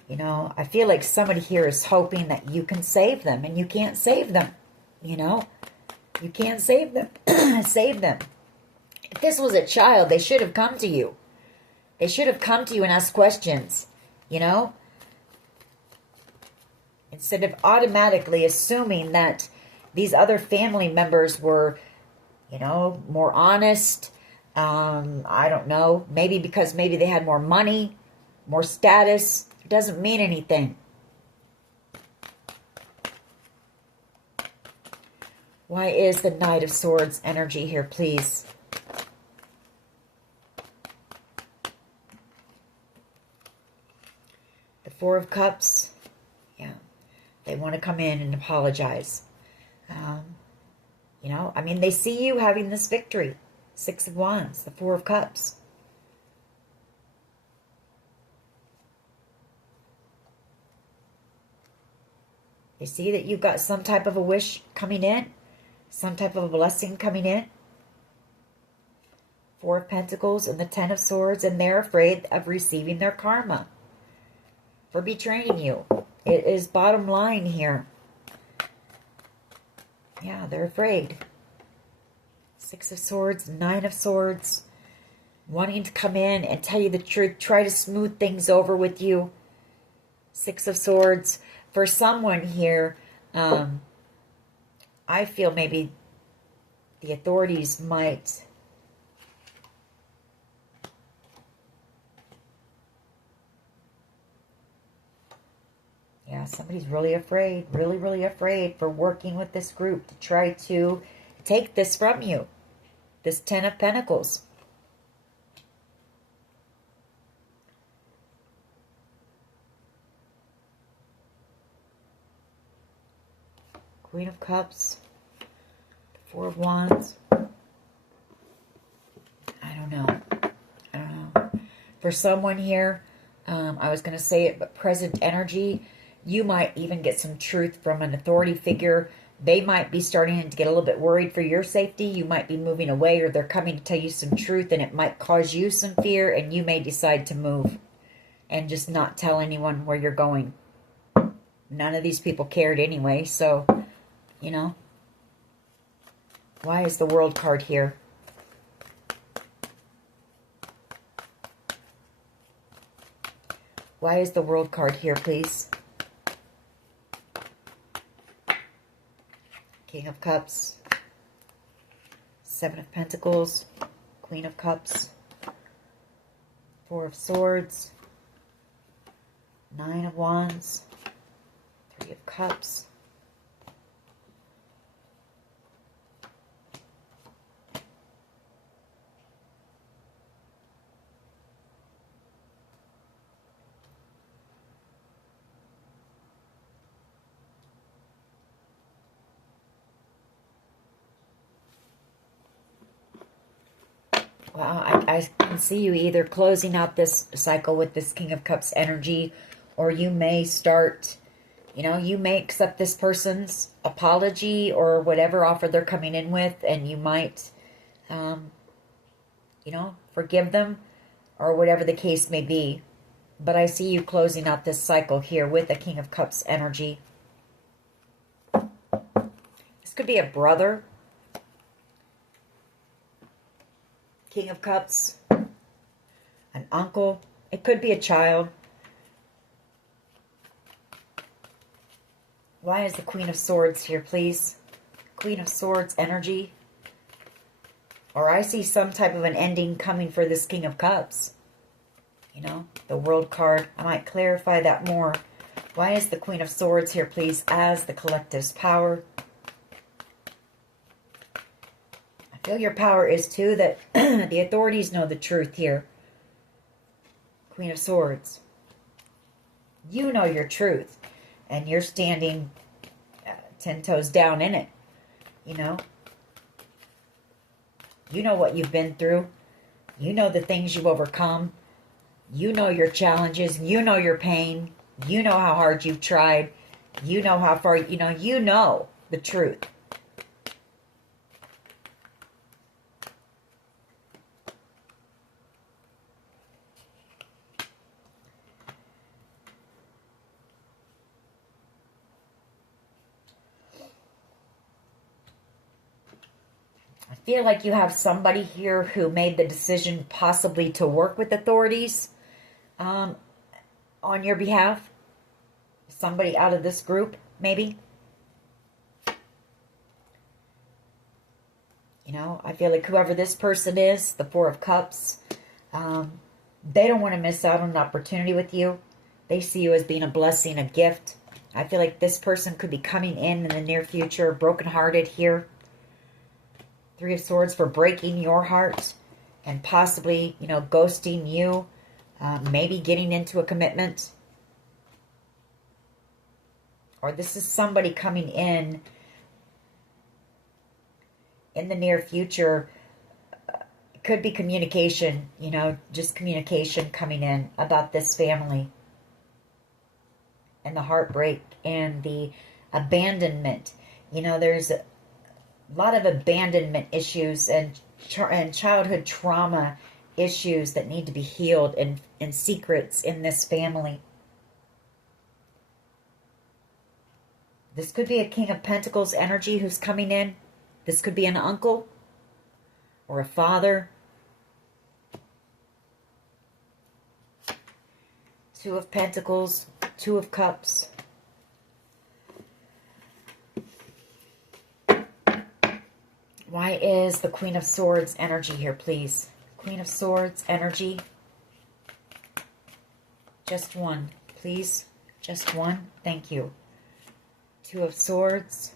You know, I feel like somebody here is hoping that you can save them. And you can't save them. You know. You can't save them. Save them. If this was a child, they should have come to you. They should have come to you and asked questions, you know? Instead of automatically assuming that these other family members were, you know, more honest. I don't know. Maybe because maybe they had more money, more status. It doesn't mean anything. Why is the Knight of Swords energy here, please? Four of Cups, yeah, they want to come in and apologize. You know, I mean, they see you having this victory. Six of Wands, the Four of Cups. They see that you've got some type of a wish coming in, some type of a blessing coming in. Four of Pentacles and the Ten of Swords, and they're afraid of receiving their karma for betraying you. It is bottom line here. Yeah, they're afraid. Six of Swords, Nine of Swords. Wanting to come in and tell you the truth. Try to smooth things over with you. Six of Swords. For someone here, I feel maybe the authorities might... Yeah, somebody's really afraid, really afraid for working with this group to try to take this from you. This Ten of Pentacles. Queen of Cups. Four of Wands. I don't know. For someone here, I was going to say it, but present energy... You might even get some truth from an authority figure. They might be starting to get a little bit worried for your safety. You might be moving away, or they're coming to tell you some truth, and it might cause you some fear, and you may decide to move and just not tell anyone where you're going. None of these people cared anyway, so, you know. Why is the World card here? Why is the World card here, please? King of Cups, Seven of Pentacles, Queen of Cups, Four of Swords, Nine of Wands, Three of Cups, Well, I can see you either closing out this cycle with this King of Cups energy, or you may start, you may accept this person's apology or whatever offer they're coming in with, and you might, forgive them or whatever the case may be. But I see you closing out this cycle here with the King of Cups energy. This could be a brother. King of Cups. An uncle. It could be a child. Why is the Queen of Swords here, please? Queen of Swords energy. Or I see some type of an ending coming for this King of Cups. The World card. I might clarify that more. Why is the Queen of Swords here, please, as the collective's power? I feel your power is, too, that the authorities know the truth here. Queen of Swords. You know your truth. And you're standing 10 toes down in it. You know what you've been through. You know the things you've overcome. You know your challenges. You know your pain. You know how hard you've tried. You know how far, you know the truth. I feel like you have somebody here who made the decision possibly to work with authorities on your behalf. Somebody out of this group, maybe. I feel like whoever this person is, the Four of Cups, they don't want to miss out on an opportunity with you. They see you as being a blessing, a gift. I feel like this person could be coming in the near future, brokenhearted here. Three of Swords for breaking your heart and possibly, ghosting you, maybe getting into a commitment. Or this is somebody coming in the near future. It could be communication, just communication coming in about this family. And the heartbreak and the abandonment. There's a lot of abandonment issues and childhood trauma issues that need to be healed and secrets in this family. This could be a King of Pentacles energy who's coming in. This could be an uncle or a father. Two of Pentacles, Two of Cups. Why is the Queen of Swords energy here, please? Queen of Swords energy. Just one, please. Just one. Thank you. Two of Swords.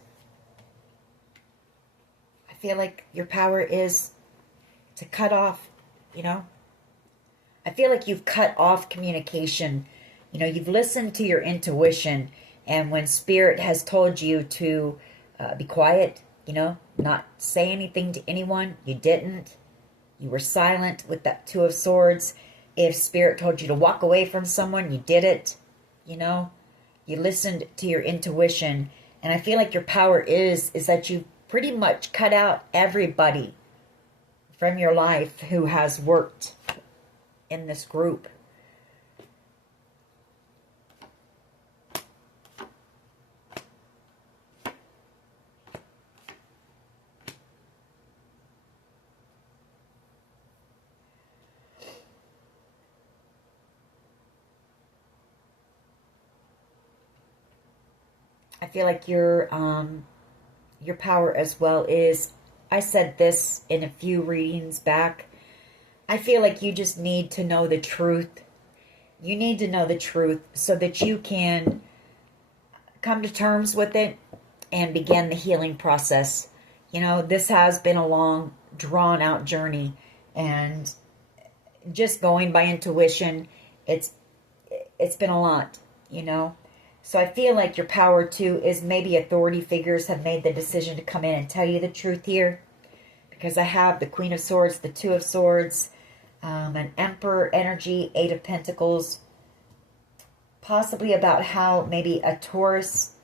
I feel like your power is to cut off, I feel like you've cut off communication. You've listened to your intuition, and when Spirit has told you to be quiet, not say anything to anyone, you didn't. You were silent with that Two of Swords. If Spirit told you to walk away from someone, you did it. You listened to your intuition. And I feel like your power is that you pretty much cut out everybody from your life who has worked in this group. I feel like your power as well is, I said this in a few readings back, I feel like you just need to know the truth. You need to know the truth so that you can come to terms with it and begin the healing process. This has been a long, drawn-out journey, and just going by intuition, it's been a lot, So I feel like your power, too, is maybe authority figures have made the decision to come in and tell you the truth here. because I have the Queen of Swords, the Two of Swords, an Emperor energy, Eight of Pentacles, possibly about how maybe a Taurus,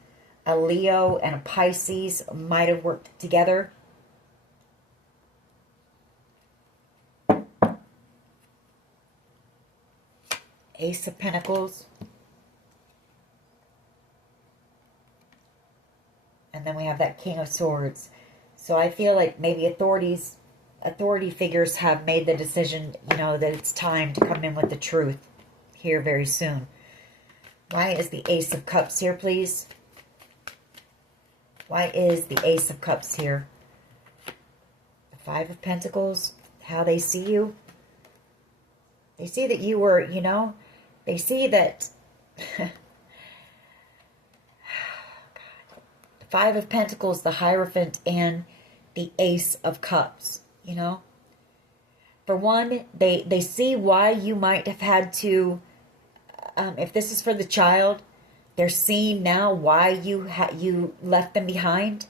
a Leo, and a Pisces might have worked together. Ace of Pentacles. And then we have that King of Swords. So I feel like maybe authority figures have made the decision, you know, that it's time to come in with the truth here very soon. Why is the Ace of Cups here, please? Why is the Ace of Cups here? The Five of Pentacles, how they see you. They see that you were, you know, they see that the Five of Pentacles, the Hierophant, and the Ace of Cups, you know. For one, they see why you might have had to, if this is for the child, they're seeing now why you left them behind.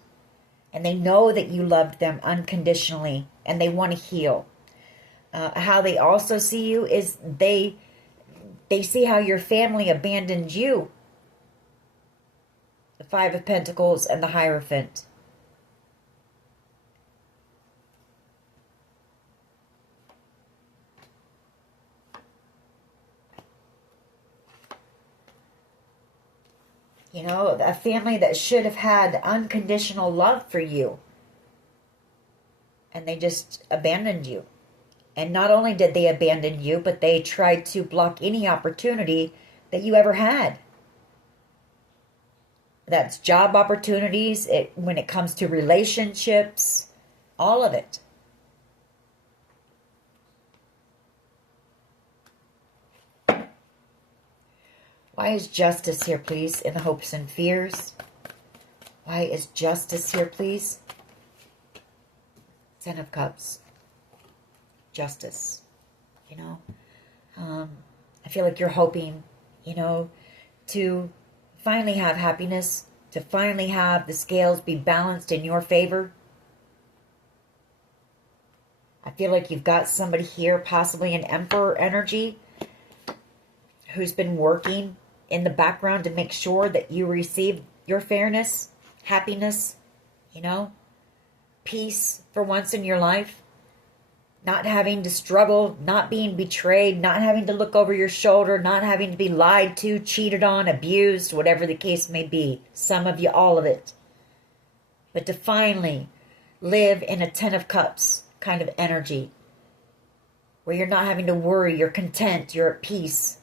And they know that you loved them unconditionally, and they want to heal. How they also see you is they see how your family abandoned you. The Five of Pentacles and the Hierophant. You know, a family that should have had unconditional love for you. And they just abandoned you. And not only did they abandon you, but they tried to block any opportunity that you ever had. That's job opportunities, when it comes to relationships, all of it. Why is Justice here, please, in the Hopes and Fears? Why is Justice here, please? Ten of Cups. Justice. You know? I feel like you're hoping, you know, to finally have happiness, to finally have the scales be balanced in your favor. I feel like you've got somebody here, possibly an Emperor energy, who's been working in the background to make sure that you receive your fairness, happiness, you know, peace for once in your life. Not having to struggle, not being betrayed, not having to look over your shoulder, not having to be lied to, cheated on, abused, whatever the case may be. Some of you, all of it. But to finally live in a Ten of Cups kind of energy, where you're not having to worry, you're content, you're at peace.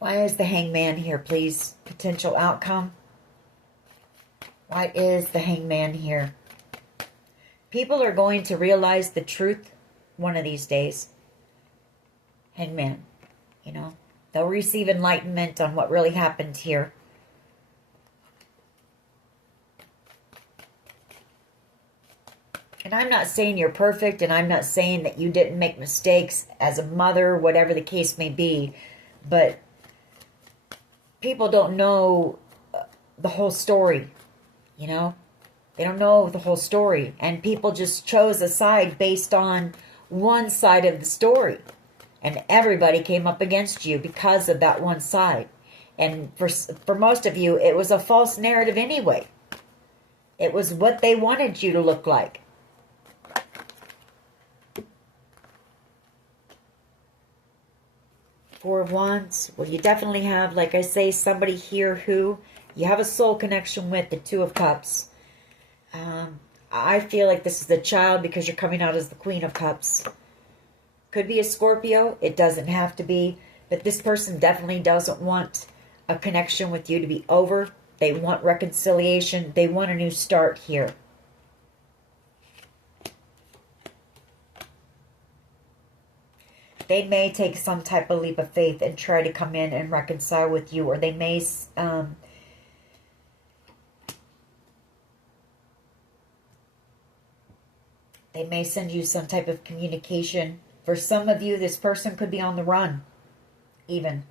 Why is the Hangman here, please? Potential outcome. Why is the Hangman here? People are going to realize the truth one of these days. Hangman, you know. They'll receive enlightenment on what really happened here. And I'm not saying you're perfect, and I'm not saying that you didn't make mistakes as a mother, whatever the case may be, but people don't know the whole story, you know? They don't know the whole story, and people just chose a side based on one side of the story, and everybody came up against you because of that one side. And for most of you, it was a false narrative anyway. It was what they wanted you to look like. Four of Wands. Well, you definitely have, like I say, somebody here who you have a soul connection with, the Two of Cups. I feel like this is the child because you're coming out as the Queen of Cups. Could be a Scorpio. It doesn't have to be. But this person definitely doesn't want a connection with you to be over. They want reconciliation. They want a new start here. They may take some type of leap of faith and try to come in and reconcile with you. Or they may send you some type of communication. For some of you, this person could be on the run, even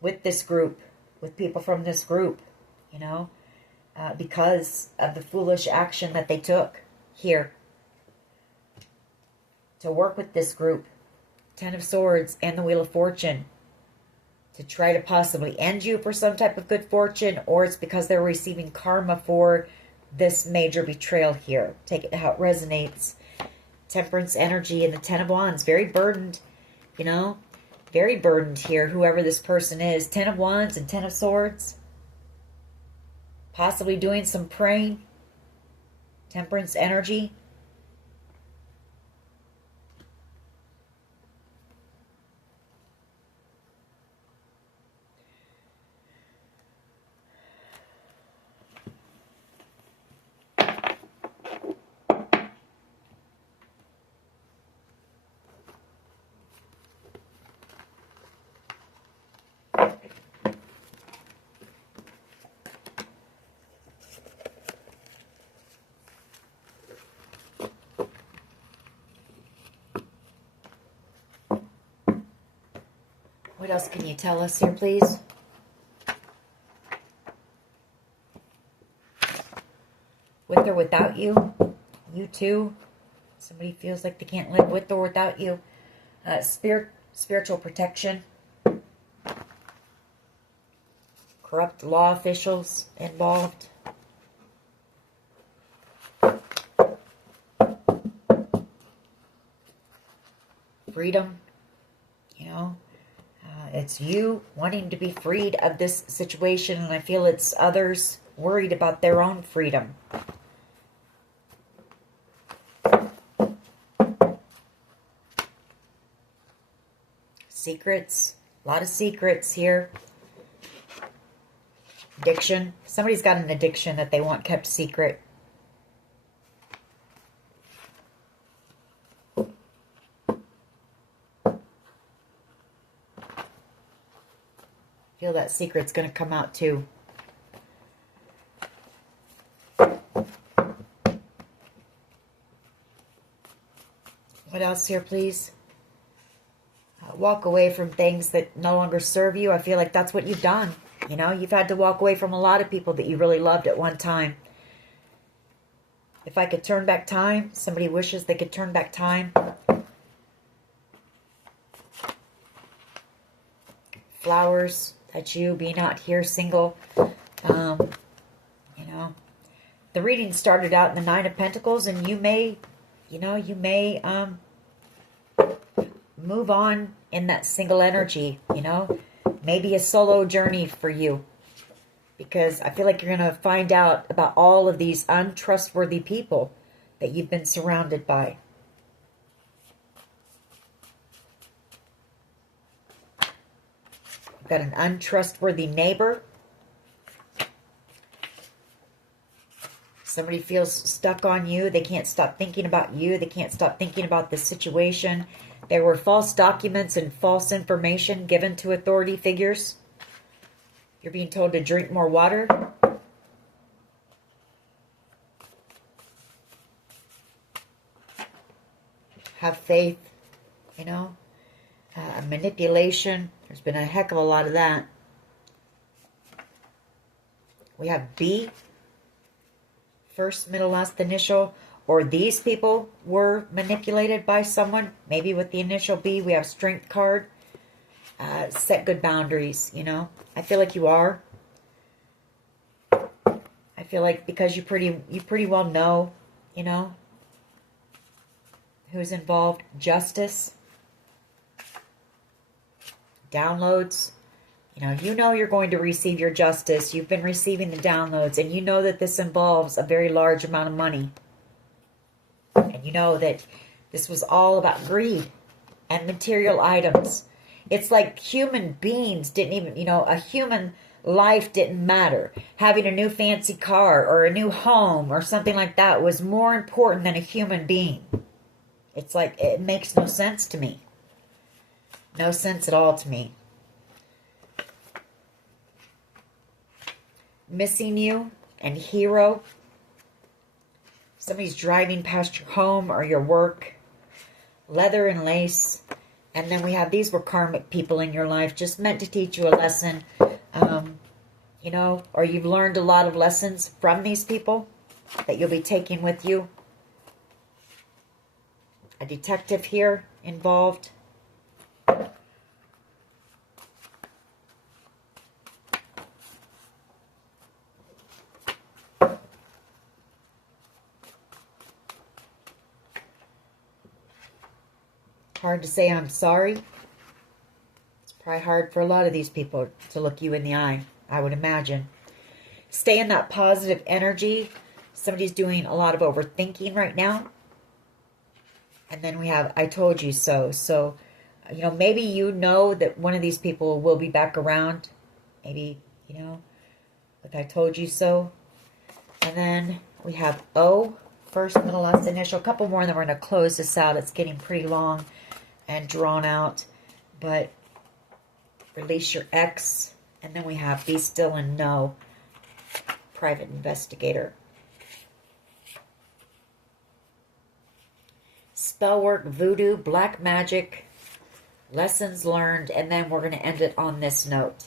with this group, with people from this group, you know, because of the foolish action that they took here to work with this group. Ten of Swords and the Wheel of Fortune, to try to possibly end you for some type of good fortune, or it's because they're receiving karma for this major betrayal here. Take it how it resonates. Temperance energy and the Ten of Wands, very burdened, you know, very burdened here, whoever this person is. Ten of Wands and Ten of Swords, possibly doing some praying. Temperance energy. What else can you tell us here, please? With or without you? You too? Somebody feels like they can't live with or without you. Spiritual protection. Corrupt law officials involved. Freedom, you know. It's you wanting to be freed of this situation, and I feel it's others worried about their own freedom. Secrets, a lot of secrets here. Addiction. Somebody's got an addiction that they want kept secret. Feel that secret's going to come out too. What else here, please? Walk away from things that no longer serve you. I feel like that's what you've done. You know, you've had to walk away from a lot of people that you really loved at one time. If I could turn back time, somebody wishes they could turn back time. Flowers. That you be not here single. You know, the reading started out in the Nine of Pentacles, and you may, you know, you may move on in that single energy, you know, maybe a solo journey for you, because I feel like you're going to find out about all of these untrustworthy people that you've been surrounded by. Got an untrustworthy neighbor. Somebody feels stuck on you. They can't stop thinking about you. They can't stop thinking about the situation. There were false documents and false information given to authority figures. You're being told to drink more water. Have faith, you know. Manipulation. There's been a heck of a lot of that. We have B. First, middle, last initial. Or these people were manipulated by someone. Maybe with the initial B. We have Strength card. Set good boundaries, you know. I feel like you are. I feel like because you pretty well know, you know, who's involved. Justice. Downloads. You know you're going to receive your justice. You've been receiving the downloads, and you know that this involves a very large amount of money. And you know that this was all about greed and material items. It's like human beings didn't even, you know, a human life didn't matter. Having a new fancy car or a new home or something like that was more important than a human being. It's like, it makes no sense to me. No sense at all to me. Missing you and hero. Somebody's driving past your home or your work. Leather and lace. And then we have, these were karmic people in your life, just meant to teach you a lesson. you know, or you've learned a lot of lessons from these people that you'll be taking with you. A detective here involved. Hard to say I'm sorry. It's probably hard for a lot of these people to look you in the eye, I would imagine. Stay in that positive energy. Somebody's doing a lot of overthinking right now. And then we have, I told you so. So, you know, maybe you know that one of these people will be back around. Maybe, you know, like I told you so. And then we have O, first, middle, last initial. A couple more, and then we're going to close this out. It's getting pretty long and drawn out. But release your ex. And then we have be still and know. Private investigator. Spell work, voodoo, black magic, lessons learned, and then we're going to end it on this note.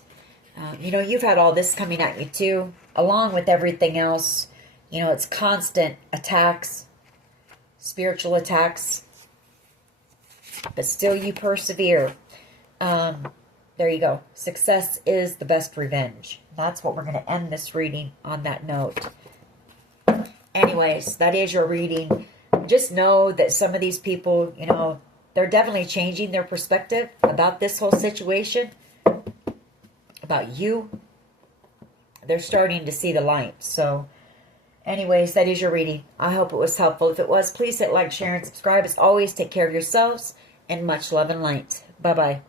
You know, you've had all this coming at you too, along with everything else. You know, it's constant attacks, spiritual attacks, but still you persevere. There you go. Success is the best revenge. That's what we're going to end this reading on that note. Anyways, that is your reading. Just know that some of these people, you know, they're definitely changing their perspective about this whole situation, about you. They're starting to see the light. So, anyways, that is your reading. I hope it was helpful. If it was, please hit like, share, and subscribe. As always, take care of yourselves, and much love and light. Bye-bye.